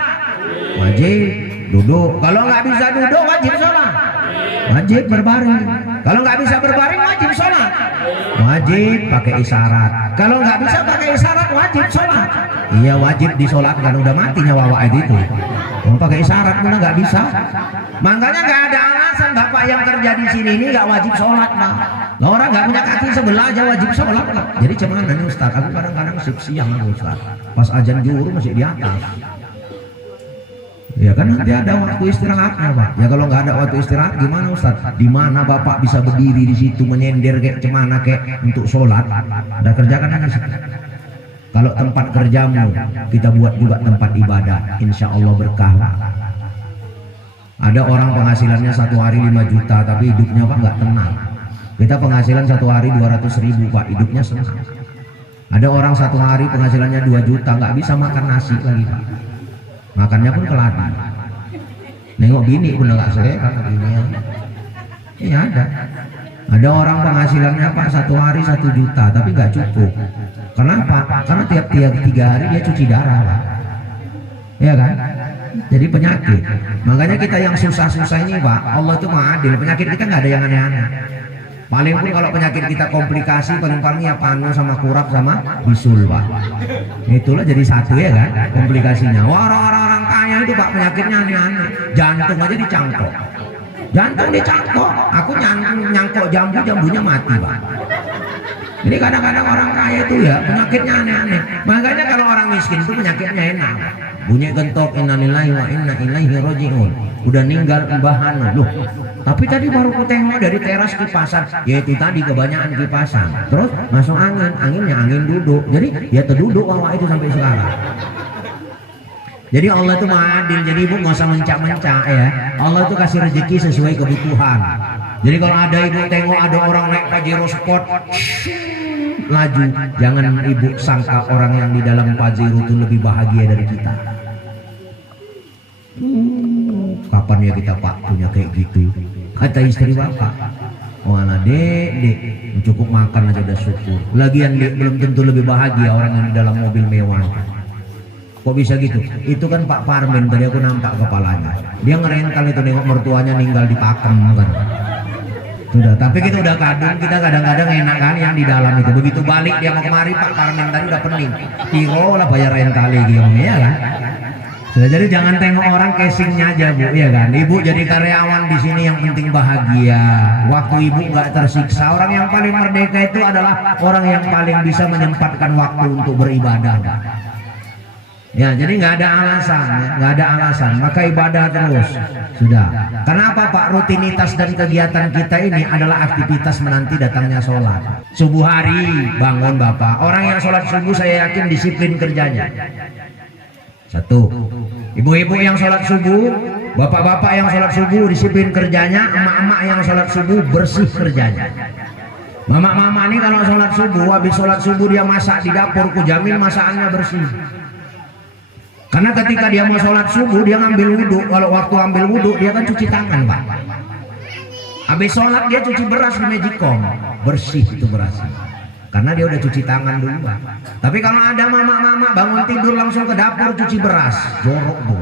Wajib duduk. Kalau nggak bisa duduk wajib sholat. Wajib berbaring. Kalau nggak bisa berbaring wajib sholat. Wajib pakai isyarat. Kalau nggak bisa pakai isyarat wajib sholat. Iya wajib disolatkan, udah mati nyawa wa'id itu. Mau pakai isyarat pun nggak bisa. Makanya nggak ada alasan bapak yang kerja di sini ini nggak wajib sholat, Pak. Nah, orang nggak punya kaki sebelah aja wajib sholat, Pak. Jadi cuman nih Ustaz, aku kadang-kadang siang Ustaz. Pas azan zuhur masih di atas. Ya kan nanti ada waktu istirahatnya, Pak. Ya kalau nggak ada waktu istirahat gimana Ustaz? Di mana Bapak bisa berdiri di situ menyender kayak cemana kayak untuk sholat? Ada kerjakan aja. Kalau tempat kerjamu kita buat juga tempat ibadah, insya Allah berkah. Ada orang penghasilannya satu hari 5 juta tapi hidupnya Pak nggak tenang. Kita penghasilan satu hari 200.000 Pak, hidupnya senang. Ada orang satu hari penghasilannya 2 juta nggak bisa makan nasi lagi Pak. Makannya pun keladi. Nengok bini pun nggak selera begini. Iya ada. Ada orang penghasilannya Pak satu hari 1 juta tapi nggak cukup. Kenapa? Karena tiap 3 hari dia cuci darah Pak. Iya kan? Jadi penyakit. Makanya kita yang susah-susah ini Pak, Allah itu Maha Adil. Penyakit kita nggak ada yang aneh-aneh. Paling pun kalau penyakit kita komplikasi paling ya panu sama kurap sama bisul Pak. Itulah jadi satu ya kan komplikasinya. Wah, orang-orang kaya itu Pak penyakitnya aneh-aneh. Jantung aja dicangkok. Jantung dicangkok. Aku nyangkok jambunya mati Pak. Jadi kadang-kadang orang kaya itu ya penyakitnya aneh-aneh. Makanya kalau orang miskin itu penyakitnya enak. Bunyi gentok innalillahi wa inna ilaihi raji'un. Udah ninggal bahan loh. Tapi tadi baru ku tengok dari teras kipasan, yaitu tadi kebanyakan kipasan. Terus masuk angin, anginnya angin duduk. Jadi ya terduduk awak itu sampai sekarang. Jadi Allah itu Maha Adil. Jadi ibu nggak usah mencak-mencak ya. Allah itu kasih rezeki sesuai kebutuhan. Jadi kalau ada ibu tengok ada orang naik Pajero Sport laju, jangan ibu sangka orang yang di dalam Pajero itu lebih bahagia dari kita. Kapan ya kita Pak punya kayak gitu? Kata istri bapak, oh anak dek cukup makan aja udah syukur. Lagian dek belum tentu lebih bahagia orang yang di dalam mobil mewah. Kok bisa gitu? Itu kan Pak Parmen, tadi aku nampak kepalanya. Dia ngerental itu nengok mertuanya ninggal di pakem kan. Sudah, tapi kita udah kadung, kita kadang-kadang enak kan yang di dalam itu. Begitu balik dia mau kemari Pak Parmen tadi udah pening. Tiro lah bayar rental lagi ya kan. Sudah, jadi jangan tengok orang casingnya aja Bu, ya kan? Ibu jadi karyawan di sini yang penting bahagia. Waktu ibu nggak tersiksa. Orang yang paling merdeka itu adalah orang yang paling bisa menyempatkan waktu untuk beribadah. Ya, jadi nggak ada alasan, ya. Nggak ada alasan. Maka ibadah terus. Sudah. Kenapa Pak? Rutinitas dan kegiatan kita ini adalah aktivitas menanti datangnya sholat. Subuh hari bangun Bapak. Orang yang sholat subuh saya yakin disiplin kerjanya. Satu, ibu-ibu yang sholat subuh, bapak-bapak yang sholat subuh disiplin kerjanya, emak-emak yang sholat subuh bersih kerjanya. Mama-mama ini kalau sholat subuh, habis sholat subuh dia masak di dapur, ku jamin masakannya bersih. Karena ketika dia mau sholat subuh, dia ngambil wudhu. Kalau waktu ambil wudhu, dia kan cuci tangan Pak. Habis sholat dia cuci beras di Magicom, bersih itu berasnya. Karena dia udah cuci tangan dulu Pak. Tapi kalau ada mama-mama bangun tidur langsung ke dapur cuci beras, jorok Bu.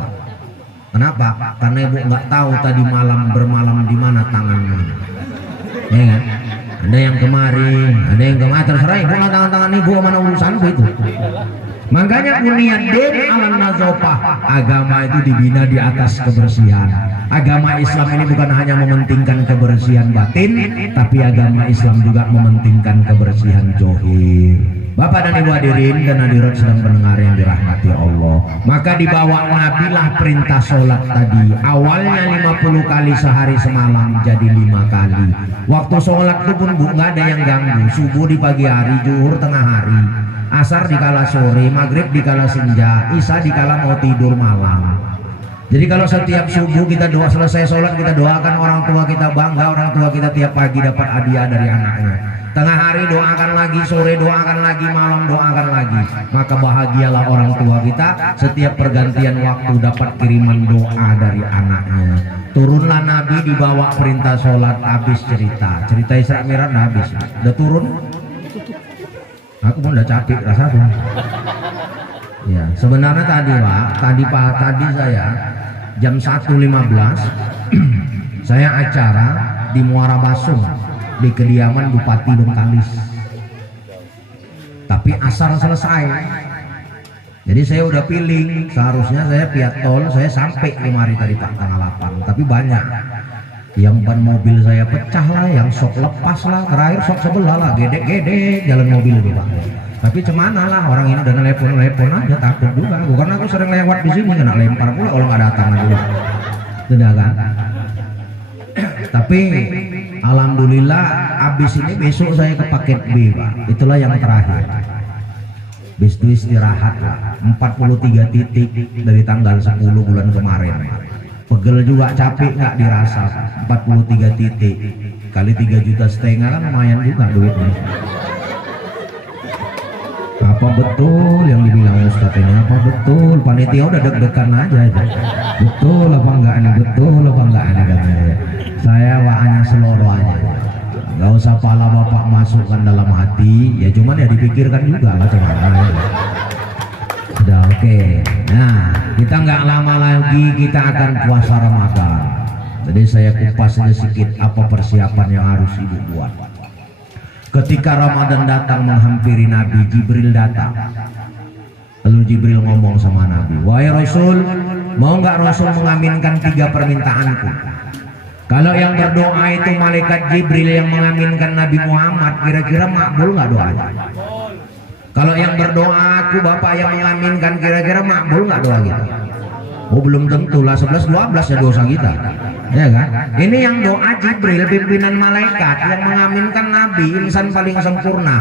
Kenapa? Karena ibu nggak tahu tadi malam bermalam di mana tangannya. Ya kan? Ada yang kemari, ada yang kemari, terserah ibu lah tangan-tangan ibu mana urusan itu. Makanya buniyad din 'alan nazafah. Agama itu dibina di atas kebersihan. Agama Islam ini bukan hanya mementingkan kebersihan batin, tapi agama Islam juga mementingkan kebersihan zahir. Bapak dan Ibu hadirin dan hadirat sedang pendengar yang dirahmati Allah. Maka dibawa Nabilah perintah sholat tadi. Awalnya 50 kali sehari semalam jadi 5 kali. Waktu sholat itu pun nggak ada yang ganggu. Subuh di pagi hari, zuhur tengah hari, asar dikala sore, maghrib dikala senja, isya dikala mau tidur malam. Jadi kalau setiap subuh kita doa, selesai sholat kita doakan orang tua kita, bangga orang tua kita tiap pagi dapat hadiah dari anaknya. Tengah hari doakan lagi, sore doakan lagi, malam doakan lagi. Maka bahagialah orang tua kita setiap pergantian waktu dapat kiriman doa dari anaknya. Turunlah Nabi dibawa perintah sholat, habis cerita Isra Mi'raj habis, udah turun. Aku pun udah capek rasanya. Ya, sebenarnya tadi saya jam 1.15 saya acara di Muara Basung di kediaman Bupati Bengkalis. Tapi asar selesai. Jadi saya udah feeling, seharusnya saya via tol saya sampai kemari tadi tanggal 8, tapi banyak yang ban mobil saya pecah lah, yang sok lepas lah, terakhir sok sebelah lah, gedek-gedek jalan mobil nih Pak. Tapi cemana lah, orang ini udah nelpon aja, takut juga. Karena aku sering lewat di sini kena lempar pula kalau nggak datang aja. Sudah kan? Tapi alhamdulillah abis ini besok saya ke paket B Pak. Itulah yang terakhir. Bis itu istirahat lah. 43 titik dari tanggal 10 bulan kemarin. Pegel juga, capek nggak dirasa. 43 titik kali 3,5 juta kan lumayan juga duitnya. Apa betul yang dibilang Ustadz ini? Apa betul? Panitia udah deg-degan aja. Betul apa enggak ini? Betul apa enggak ini katanya. Saya hanya seloro aja. Gak usah pala bapak masukkan dalam hati. Ya cuman ya dipikirkan juga lah cuman. Sudah oke. Nah, kita nggak lama lagi kita akan puasa Ramadan. Jadi saya kupas saja sedikit apa persiapan yang harus ibu buat. Ketika Ramadan datang menghampiri Nabi, Jibril datang. Lalu Jibril ngomong sama Nabi, wahai Rasul, mau nggak Rasul mengaminkan 3 permintaanku? Kalau yang berdoa itu malaikat Jibril yang mengaminkan Nabi Muhammad, kira-kira makbul nggak doanya? Kalau yang berdoa aku Bapak yang mengaminkan, kira-kira makbul nggak doa kita? Oh belum tentu lah, 11-12 ya dosa kita. Ya kan? Ini yang doa Jibril, pimpinan malaikat yang mengaminkan Nabi, insan paling sempurna.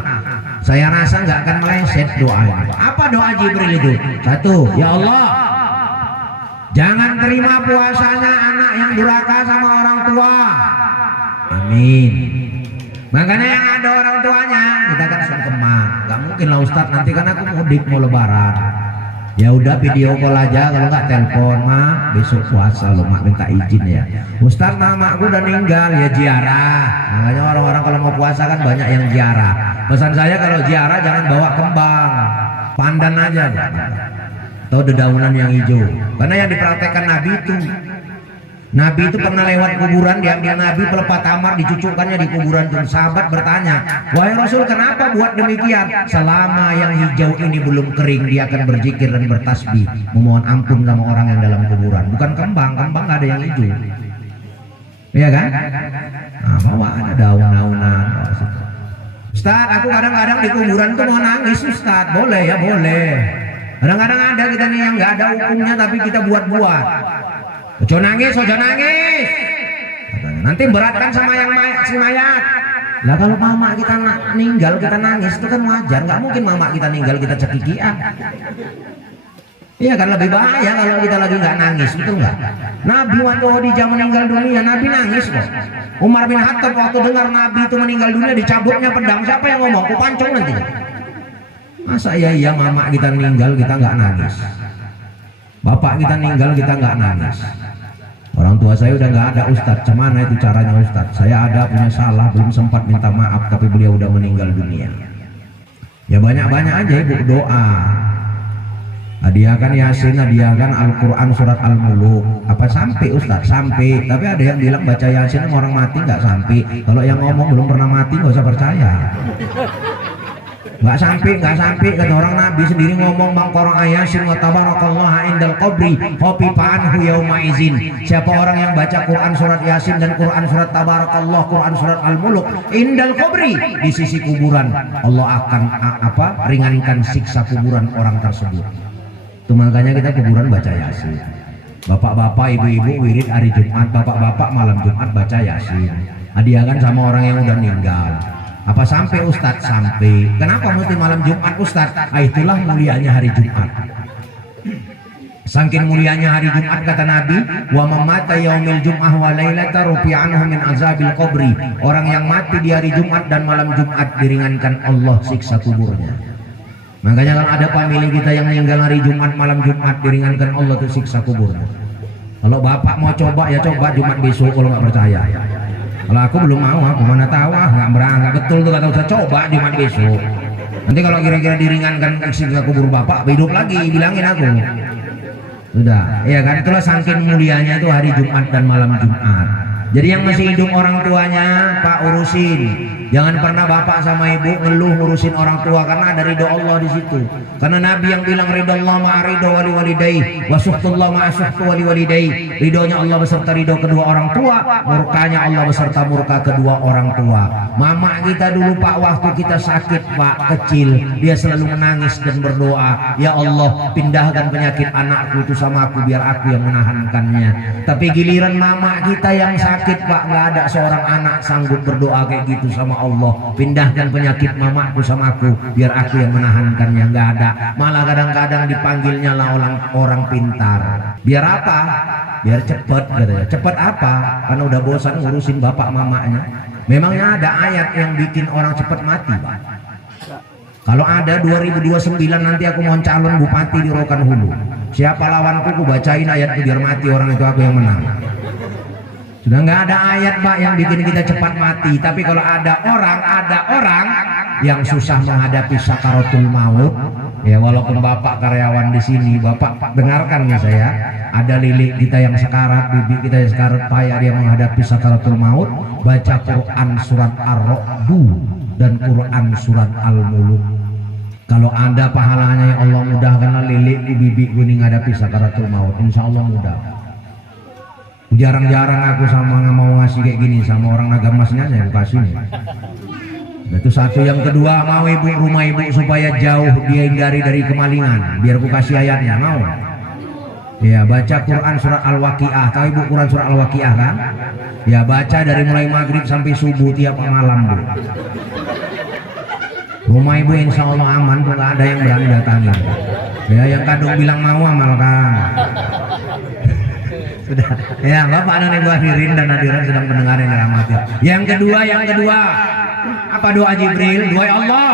Saya rasa nggak akan meleset doanya. Apa doa Jibril itu? 1, ya Allah, jangan terima puasanya anak yang durhaka sama orang tua. Amin. Makanya yang ada orang tuanya kita kan sungkeman. Nggak mungkin lah Ustadz, nanti kan aku mudik mau lebaran. Ya udah video call aja, kalau nggak telepon mah besok puasa lo mak minta izin ya. Ustadz mamaku udah meninggal, ya ziarah. Makanya orang-orang kalau mau puasa kan banyak yang ziarah. Pesan saya kalau ziarah jangan bawa kembang, pandan aja atau dedaunan yang hijau. Karena yang dipraktekkan Nabi itu pernah lewat kuburan, diambil Nabi pelepah tamar, dicucukkannya di kuburan itu. Sahabat bertanya, wahai Rasul, kenapa buat demikian? Selama yang hijau ini belum kering, dia akan berzikir dan bertasbih, memohon ampun sama orang yang dalam kuburan. Bukan kembang nggak ada yang hijau. Iya kan? Nah, bawa ada daun-daunan. Ustaz, aku kadang-kadang di kuburan tuh mau nangis Ustaz. Boleh ya, boleh. Kadang-kadang ada kita nih yang nggak ada hukumnya tapi kita buat-buat. Ojo nangis. Nanti beratkan sama yang si mayat. Lah kalau mama kita meninggal kita nangis itu kan wajar. Nggak mungkin mama kita meninggal kita cekikian. Iya kan, lebih bahaya kalau kita lagi nggak nangis, betul nggak? Nabi waktu Khadijah meninggal dunia, Nabi nangis kok. Umar bin Khattab waktu dengar Nabi itu meninggal dunia dicabutnya pedang, siapa yang ngomong? Aku pancung nanti. Masa iya mama kita meninggal kita nggak nangis? Bapak kita meninggal kita nggak nangis? Orang tua saya udah nggak ada Ustadz, cemana itu caranya Ustadz? Saya ada punya salah, belum sempat minta maaf, tapi beliau udah meninggal dunia. Ya banyak-banyak aja ibu doa. Hadiahkan Yasin, hadiahkan Al-Quran surat Al-Muluk. Apa sampai Ustadz? Sampai. Tapi ada yang bilang baca Yasin orang mati nggak sampai. Kalau yang ngomong belum pernah mati nggak usah percaya. nggak sampai kata orang Nabi sendiri ngomong mangkoro ayasin wa tabarakallah indal qabri khofifa anhu yauma izin. Siapa orang yang baca Quran surat Yasin dan Quran surat Tabarakallah, Quran surat Al-Muluk indal qabri, di sisi kuburan, Allah akan ringankan siksa kuburan orang tersebut. Itu makanya kita kuburan baca Yasin. Bapak-bapak, ibu-ibu wirid hari Jumat, bapak-bapak malam Jumat baca Yasin. Hadiahkan sama orang yang udah meninggal. Apa sampai Ustadz? Sampai. Kenapa mesti malam Jumat Ustadz? Itulah mulianya hari Jumat. Saking mulianya hari Jumat kata Nabi, wa mamata yaumil jum'ah wa lailata rufi'a anhu min azabil qabri. Orang yang mati di hari Jumat dan malam Jumat diringankan Allah siksa kuburnya. Makanya kalau ada famili kita yang meninggal hari Jumat malam Jumat diringankan Allah tuh siksa kuburnya. Kalau bapak mau coba ya coba Jumat besok kalau nggak percaya. Kalau aku belum mau, aku mana tahu, nggak berangkat betul tuh kata Ustaz, coba Jumat besok. Nanti kalau kira-kira diringankan siksa kubur bapak, hidup lagi, bilangin aku. Sudah, ya kan, itulah saking mulianya itu hari Jumat dan malam Jumat. Jadi yang masih hidup orang tuanya, Pak, urusin. Jangan pernah bapak sama ibu ngeluh ngurusin orang tua, karena ada ridho Allah di situ. Karena Nabi yang bilang ridho Allah ma'a ridho wali walidayhi wa suhtullah ma'a suhtu wali walidayhi. Ridhonya Allah beserta ridho kedua orang tua, murkanya Allah beserta murka kedua orang tua. Mama kita dulu Pak, waktu kita sakit Pak kecil, dia selalu menangis dan berdoa, ya Allah pindahkan penyakit anakku itu sama aku biar aku yang menahankannya. Tapi giliran mama kita yang sakit Pak, nggak ada seorang anak sanggup berdoa kayak gitu sama Allah, pindahkan penyakit mamaku sama aku biar aku yang menahankannya. Nggak ada, malah kadang-kadang dipanggilnya lah orang pintar. Biar apa? Biar cepet katanya. Cepet apa? Karena udah bosan ngurusin bapak mamanya. Memangnya ada ayat yang bikin orang cepet mati Pak? Kalau ada 2029 nanti aku mau calon bupati di Rokan Hulu, siapa lawanku aku bacain ayat biar mati orang itu, aku yang menang. Sudah nggak ada ayat Pak yang bikin kita cepat mati. Tapi kalau ada orang yang susah menghadapi sakaratul maut, ya walaupun bapak karyawan di sini, bapak dengarkan nih saya, ada lilik kita yang sekarat, bibi kita yang sekarat, payah dia menghadapi sakaratul maut, baca Quran surat Ar-Ra'd dan Quran surat Al-Muluk. Kalau ada pahalanya, ya Allah mudahkanlah lilik di bibi ini menghadapi sakaratul maut, insya Allah mudah. Jarang-jarang aku sama nggak mau ngasih kayak gini sama orang Nagamasnya, saya kasih nih. Nah, itu satu. Yang kedua, mau ibu rumah ibu supaya jauh dia hindari dari kemalingan, biar aku kasih ayatnya, mau? Ya, baca Quran surat Al-Waqiah. Tahu ibu Quran surat Al-Waqiah kan? Ya, baca dari mulai maghrib sampai subuh tiap malam Bu. Rumah ibu insya Allah aman, tuh nggak ada yang berani datangin. Ya, yang kadung bilang mau amalkan. Sudah, ya Bapak dan Ibu hadirin dan hadirat sedang mendengar yang dirahmati. Yang kedua, apa doa Jibril? Doa Allah.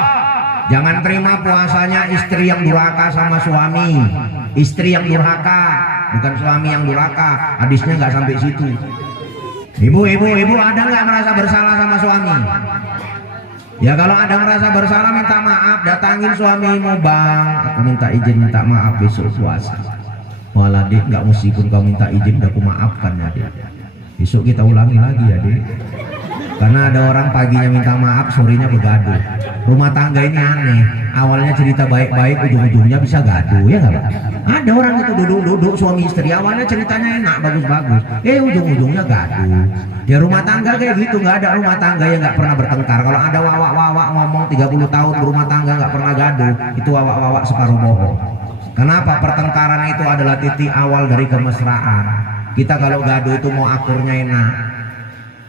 Jangan terima puasanya istri yang durhaka sama suami. Istri yang durhaka, bukan suami yang durhaka. Hadisnya nggak sampai situ. Ibu ada nggak merasa bersalah sama suami? Ya kalau ada merasa bersalah minta maaf, datangin suamimu, Bang, aku minta izin minta maaf besok puasa. Walah Dik, nggak meskipun kau minta izin udah aku maafkan ya Dik. Besok kita ulangi lagi ya Dik. Karena ada orang paginya minta maaf, sorenya begaduh. Rumah tangga ini aneh. Awalnya cerita baik-baik, ujung-ujungnya bisa gaduh, ya nggak Pak? Ada orang itu duduk-duduk suami istri, awalnya ceritanya enak, bagus-bagus, ujung-ujungnya gaduh. Ya rumah tangga kayak gitu, nggak ada rumah tangga yang nggak pernah bertengkar. Kalau ada wawak-wawak ngomong 30 tahun berumah tangga nggak pernah gaduh, itu wawak-wawak separuh bohong. Kenapa? Pertengkaran itu adalah titik awal dari kemesraan. Kita kalau gaduh itu mau akurnya enak,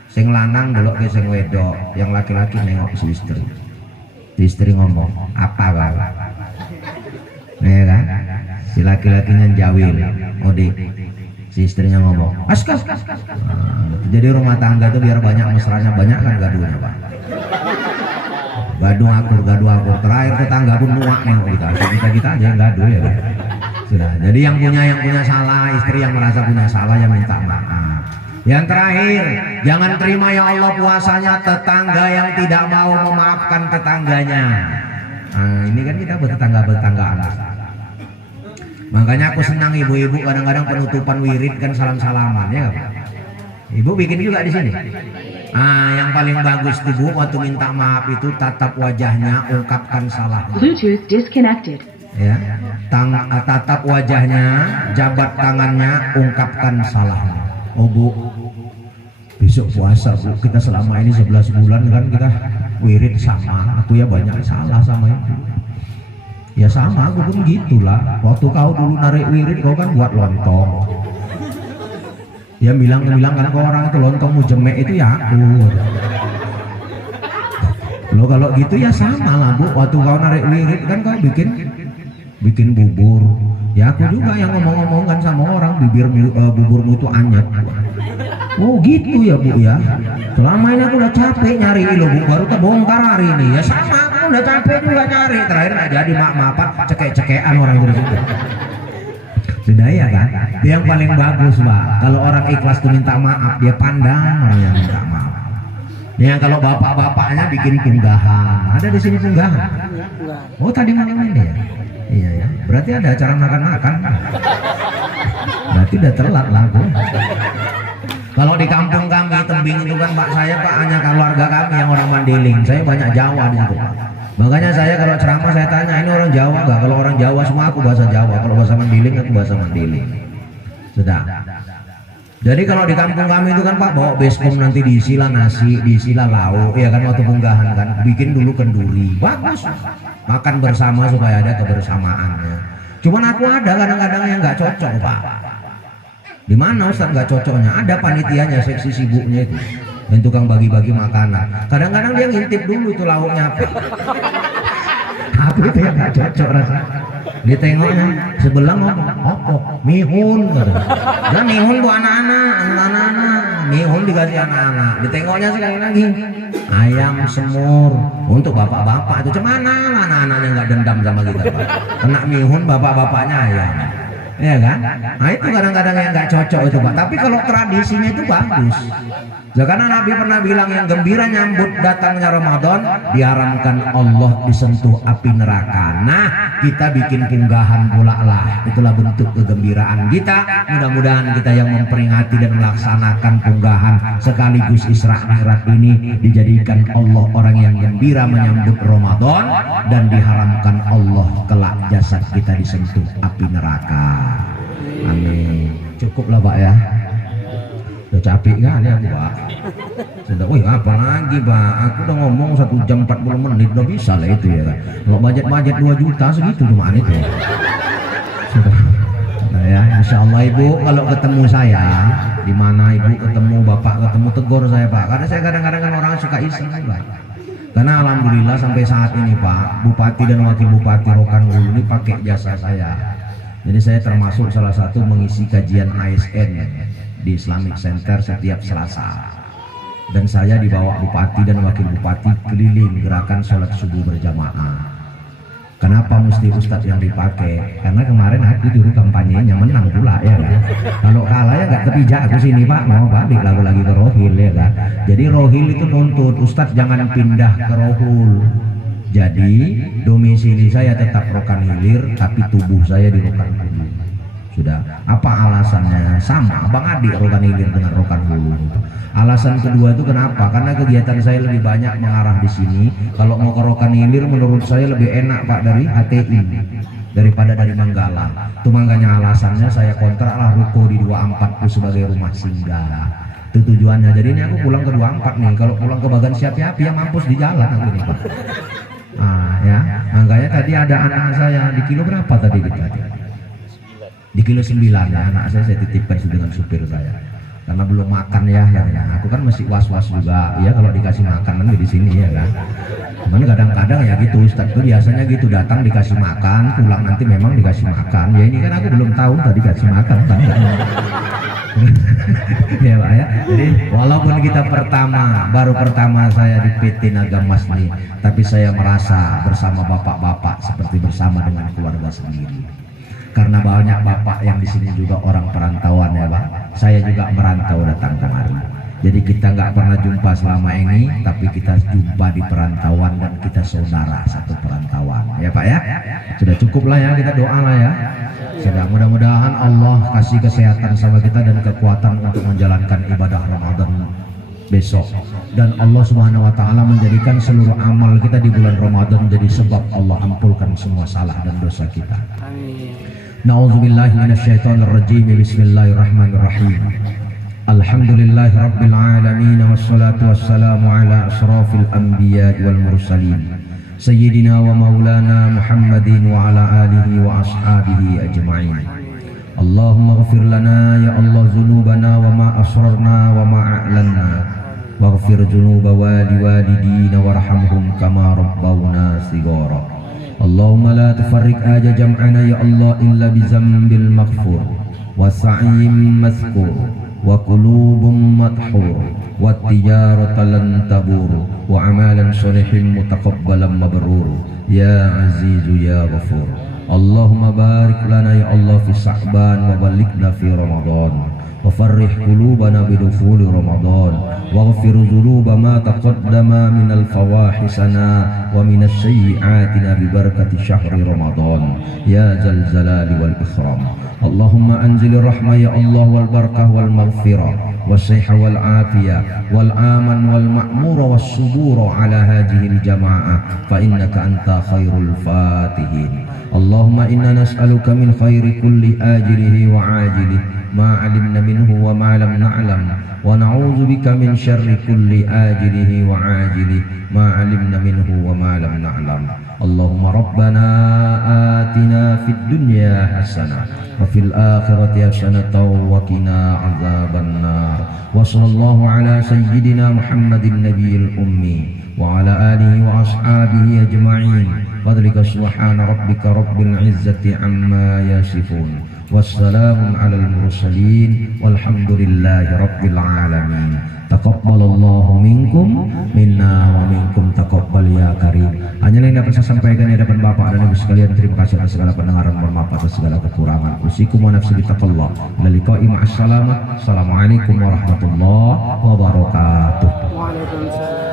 sing lanang delok ke sing wedok, yang laki-laki nengok si istri. Si istri ngomong, apa Bang? Ya kan? Si laki-lakinya jawil, Odi. Si istrinya ngomong, askas. Jadi rumah tangga itu biar banyak mesranya, banyak kan gaduhnya Pak. Gaduh akur, terakhir tetangga pun muak nengok kita aja yang gaduh ya. Sudah. Jadi yang punya salah, istri yang merasa punya salah yang minta maaf. Yang terakhir, jangan terima ya Allah puasanya tetangga yang tidak mau memaafkan tetangganya. Nah, ini kan kita bertetanggaan. Makanya aku senang ibu-ibu kadang-kadang penutupan wirid kan salam-salaman ya Pak. Ibu bikin juga di sini. Yang paling bagus tuh Bu, waktu minta maaf itu tatap wajahnya, ungkapkan salahnya. Bluetooth disconnected. Ya, tatap wajahnya, jabat tangannya, ungkapkan salahnya. Oh Bu, besok puasa Bu, kita selama ini 11 bulan kan kita wirid sama, aku ya banyak salah sama itu. Ya sama, aku pun gitulah. Waktu kau dulu narik wirid, kau kan buat lontong. Ya bilang kan kau orang itu lontong mujemek itu ya aku. Lo kalau gitu ya sama lah Bu, waktu kau narik wirid kan kau bikin bubur. Ya aku juga yang ngomong-ngomong kan sama orang, buburmu itu anyat. Oh gitu ya Bu ya. Selama ini aku udah capek nyari lo Bu, baru kebongkar hari ini. Ya sama, aku udah capek juga nyari. Terakhir nggak jadi maaf-maafan, cekek-cekean orang itu. Sudah ya kan? Itu yang paling bagus Pak. Kalau orang ikhlas tuh minta maaf, dia pandang orang yang minta maaf. Yang kalau bapak-bapaknya bikin unggahan, ada di sini unggahan. Oh tadi malam ini ya? Iya ya. Berarti ada acara makan-makan. Berarti udah telat lah Bu. Kalau di kampung kami Tembing itu kan Pak, saya Pak hanya keluarga kami yang orang Mandiling. Saya banyak Jawa di situ Pak. Makanya saya kalau ceramah saya tanya, ini orang Jawa nggak? Kalau orang Jawa semua aku bahasa Jawa, kalau bahasa Mandiling aku bahasa Mandiling. Sudah. Jadi kalau di kampung kami itu kan Pak bawa baskom nanti diisilah nasi, diisilah lauk, ya kan waktu punggahan kan, bikin dulu kenduri, bagus. Makan bersama supaya ada kebersamaannya. Cuman aku ada kadang-kadang yang nggak cocok Pak. Di mana Ustaz nggak cocoknya? Ada panitianya, seksi sibuknya itu. Dan tukang bagi-bagi makanan. Kadang-kadang dia ngintip dulu itu lauknya apa. Aku itu yang gak cocok rasanya. Ditengoknya sebelah ngomong, opok, mihun. Dan mihun tuh anak-anak. Mihun dikasih anak-anak. Ditengoknya sekali lagi, ayam semur untuk bapak-bapak. Itu cemana anak-anaknya nggak dendam sama kita Pak. Kena mihun bapak-bapaknya ayam. Ya kan? Nah itu kadang-kadang yang nggak cocok itu Pak. Tapi kalau tradisinya itu bagus. Ya, karena Nabi pernah bilang yang gembira nyambut datangnya Ramadan diharamkan Allah disentuh api neraka. Nah kita bikin punggahan pula lah. Itulah bentuk kegembiraan kita. Mudah-mudahan kita yang memperingati dan melaksanakan punggahan sekaligus Isra Mi'raj ini dijadikan Allah orang yang gembira menyambut Ramadan dan diharamkan Allah kelak jasad kita disentuh api neraka. Amin. Cukuplah Pak ya. Udah capek kan ya Pak. Sudah, wih apa lagi Pak? Aku udah ngomong 1 jam 40 menit udah bisa lah itu ya. Kalau budget 2 juta segitu cuma itu. Sudah. Nah ya, insya Allah Ibu kalau ketemu saya di mana Ibu ketemu Bapak ketemu tegur saya Pak. Karena saya kadang-kadang kan orang suka iseng Pak. Karena alhamdulillah sampai saat ini Pak, Bupati dan Wakil Bupati Rokan Hulu ini pakai jasa saya. Jadi saya termasuk salah satu mengisi kajian ASN di Islamic Center setiap Selasa. Dan saya dibawa Bupati dan Wakil Bupati keliling gerakan sholat subuh berjamaah. Kenapa mesti Ustadz yang dipakai? Karena kemarin aku juru kampanyenya menang pula ya kan. Kalau kalah ya nggak kepijak aku sini Pak, mau balik lagi ke Rohil ya kan. Jadi Rohil itu nuntut Ustadz jangan pindah ke Rohul. Jadi domisili saya tetap Rokan Hilir, tapi tubuh saya di Rokan Hulu. Sudah. Apa alasannya? Sama, Bang Adik Rokan Hilir dengan Rokan Hulu. Alasan kedua itu kenapa? Karena kegiatan saya lebih banyak mengarah di sini. Kalau mau ke Rokan Hilir menurut saya lebih enak Pak dari HTI daripada dari Manggala. Itu makanya alasannya saya kontraklah ruko di 24 sebagai rumah singgah. Itu tujuannya. Jadi ini aku pulang ke 24 nih. Kalau pulang ke Bagan Siap-Siap ya mampus di jalan aku nih Pak. Nah ya, makanya tadi ada anak saya di kilo berapa tadi kita? Di kilo 9 ya, anak saya titipkan dengan supir saya. Karena belum makan ya. Aku kan masih was-was juga ya kalau dikasih makan di sini ya kan. Cuman kadang-kadang ya gitu Ustadz tuh biasanya gitu datang dikasih makan, pulang nanti memang dikasih makan. Ya ini kan aku belum tahu tadi dikasih makan kan. Ya Pak ya. Jadi walaupun kita baru pertama saya di PT Naga Mas nih, tapi saya merasa bersama bapak-bapak seperti bersama dengan keluarga sendiri. Karena banyak bapak yang di sini juga orang perantauan ya Pak. Saya juga merantau datang kemari. Jadi kita nggak pernah jumpa selama ini, tapi kita jumpa di perantauan dan kita saudara satu perantauan. Ya Pak ya. Sudah cukup lah ya, kita doa lah ya. Sudah, mudah-mudahan Allah kasih kesehatan sama kita dan kekuatan untuk menjalankan ibadah Ramadan besok, dan Allah Subhanahu wa taala menjadikan seluruh amal kita di bulan Ramadan menjadi sebab Allah ampunkan semua salah dan dosa kita. Amin. Na'udzubillahi minasyaitonir rajim. Bismillahirrahmanirrahim. Alhamdulillahi rabbil alamin wassalatu wassalamu ala asrafil anbiya'i wal mursalin sayyidina wa maulana Muhammadin wa ala alihi wa ashabihi ajma'in. Allahumma ghfir lana ya Allah dzunubana wa ma asrarna wa ma a'lanna waghfir dzunuba walidina warhamhum kama rabbawna shighara. Allahumma la tufarriq aja jam'ana ya Allah illa bi dzambil maghfur wa sa'im mazkur wa qulubum madhur wa tijaratan lan tabur wa amalan sholihin mutaqabbalan mabrur ya azizu ya ghafur. Allahumma barik lana ya Allah fi Sa'ban wa balighna fi Ramadan wa farrih qulubana bidufuli Ramadan waghfir dzunuba ma taqaddama minal fawahisana wa minas sayyi'atina bi barakati syahri Ramadan ya zal jalali wal ikram. Allahumma anzilir rahmah ya Allah wal barakah wal maghfirah والصحة والعافية والآمن والمأمور والصبور على هذه الجماعة فإنك أنت خير الفاتحين. اللهم إنا نسألك من خير كل آجله وعاجله ما علمنا منه وما لم نعلم ونعوذ بك من شر كل آجله وعاجله ما علمنا منه وما لم نعلم. اللهم ربنا آتنا في الدنيا حسنة وفي الآخرة حسنة وقنا عذاب النار. وصلى الله على سيدنا محمد النبي الأمي وعلى آله وأصحابه أجمعين. قدرك سبحان ربك رب العزة عما يصفون والسلام على المرسلين والحمد لله رب العالمين. Taqabbalallahu minkum minna wa minkum taqabbal ya karim. Hanya yang dapat saya sampaikan di hadapan Bapak dan Ibu sekalian. Terima kasih atas segala pendengaran, mohon maaf atas segala kekurangan. Usikum wa nafsi bittaqallah. Ila liqa'i ma'as salamat. Assalamualaikum warahmatullahi wabarakatuh. Waalaikumsalam.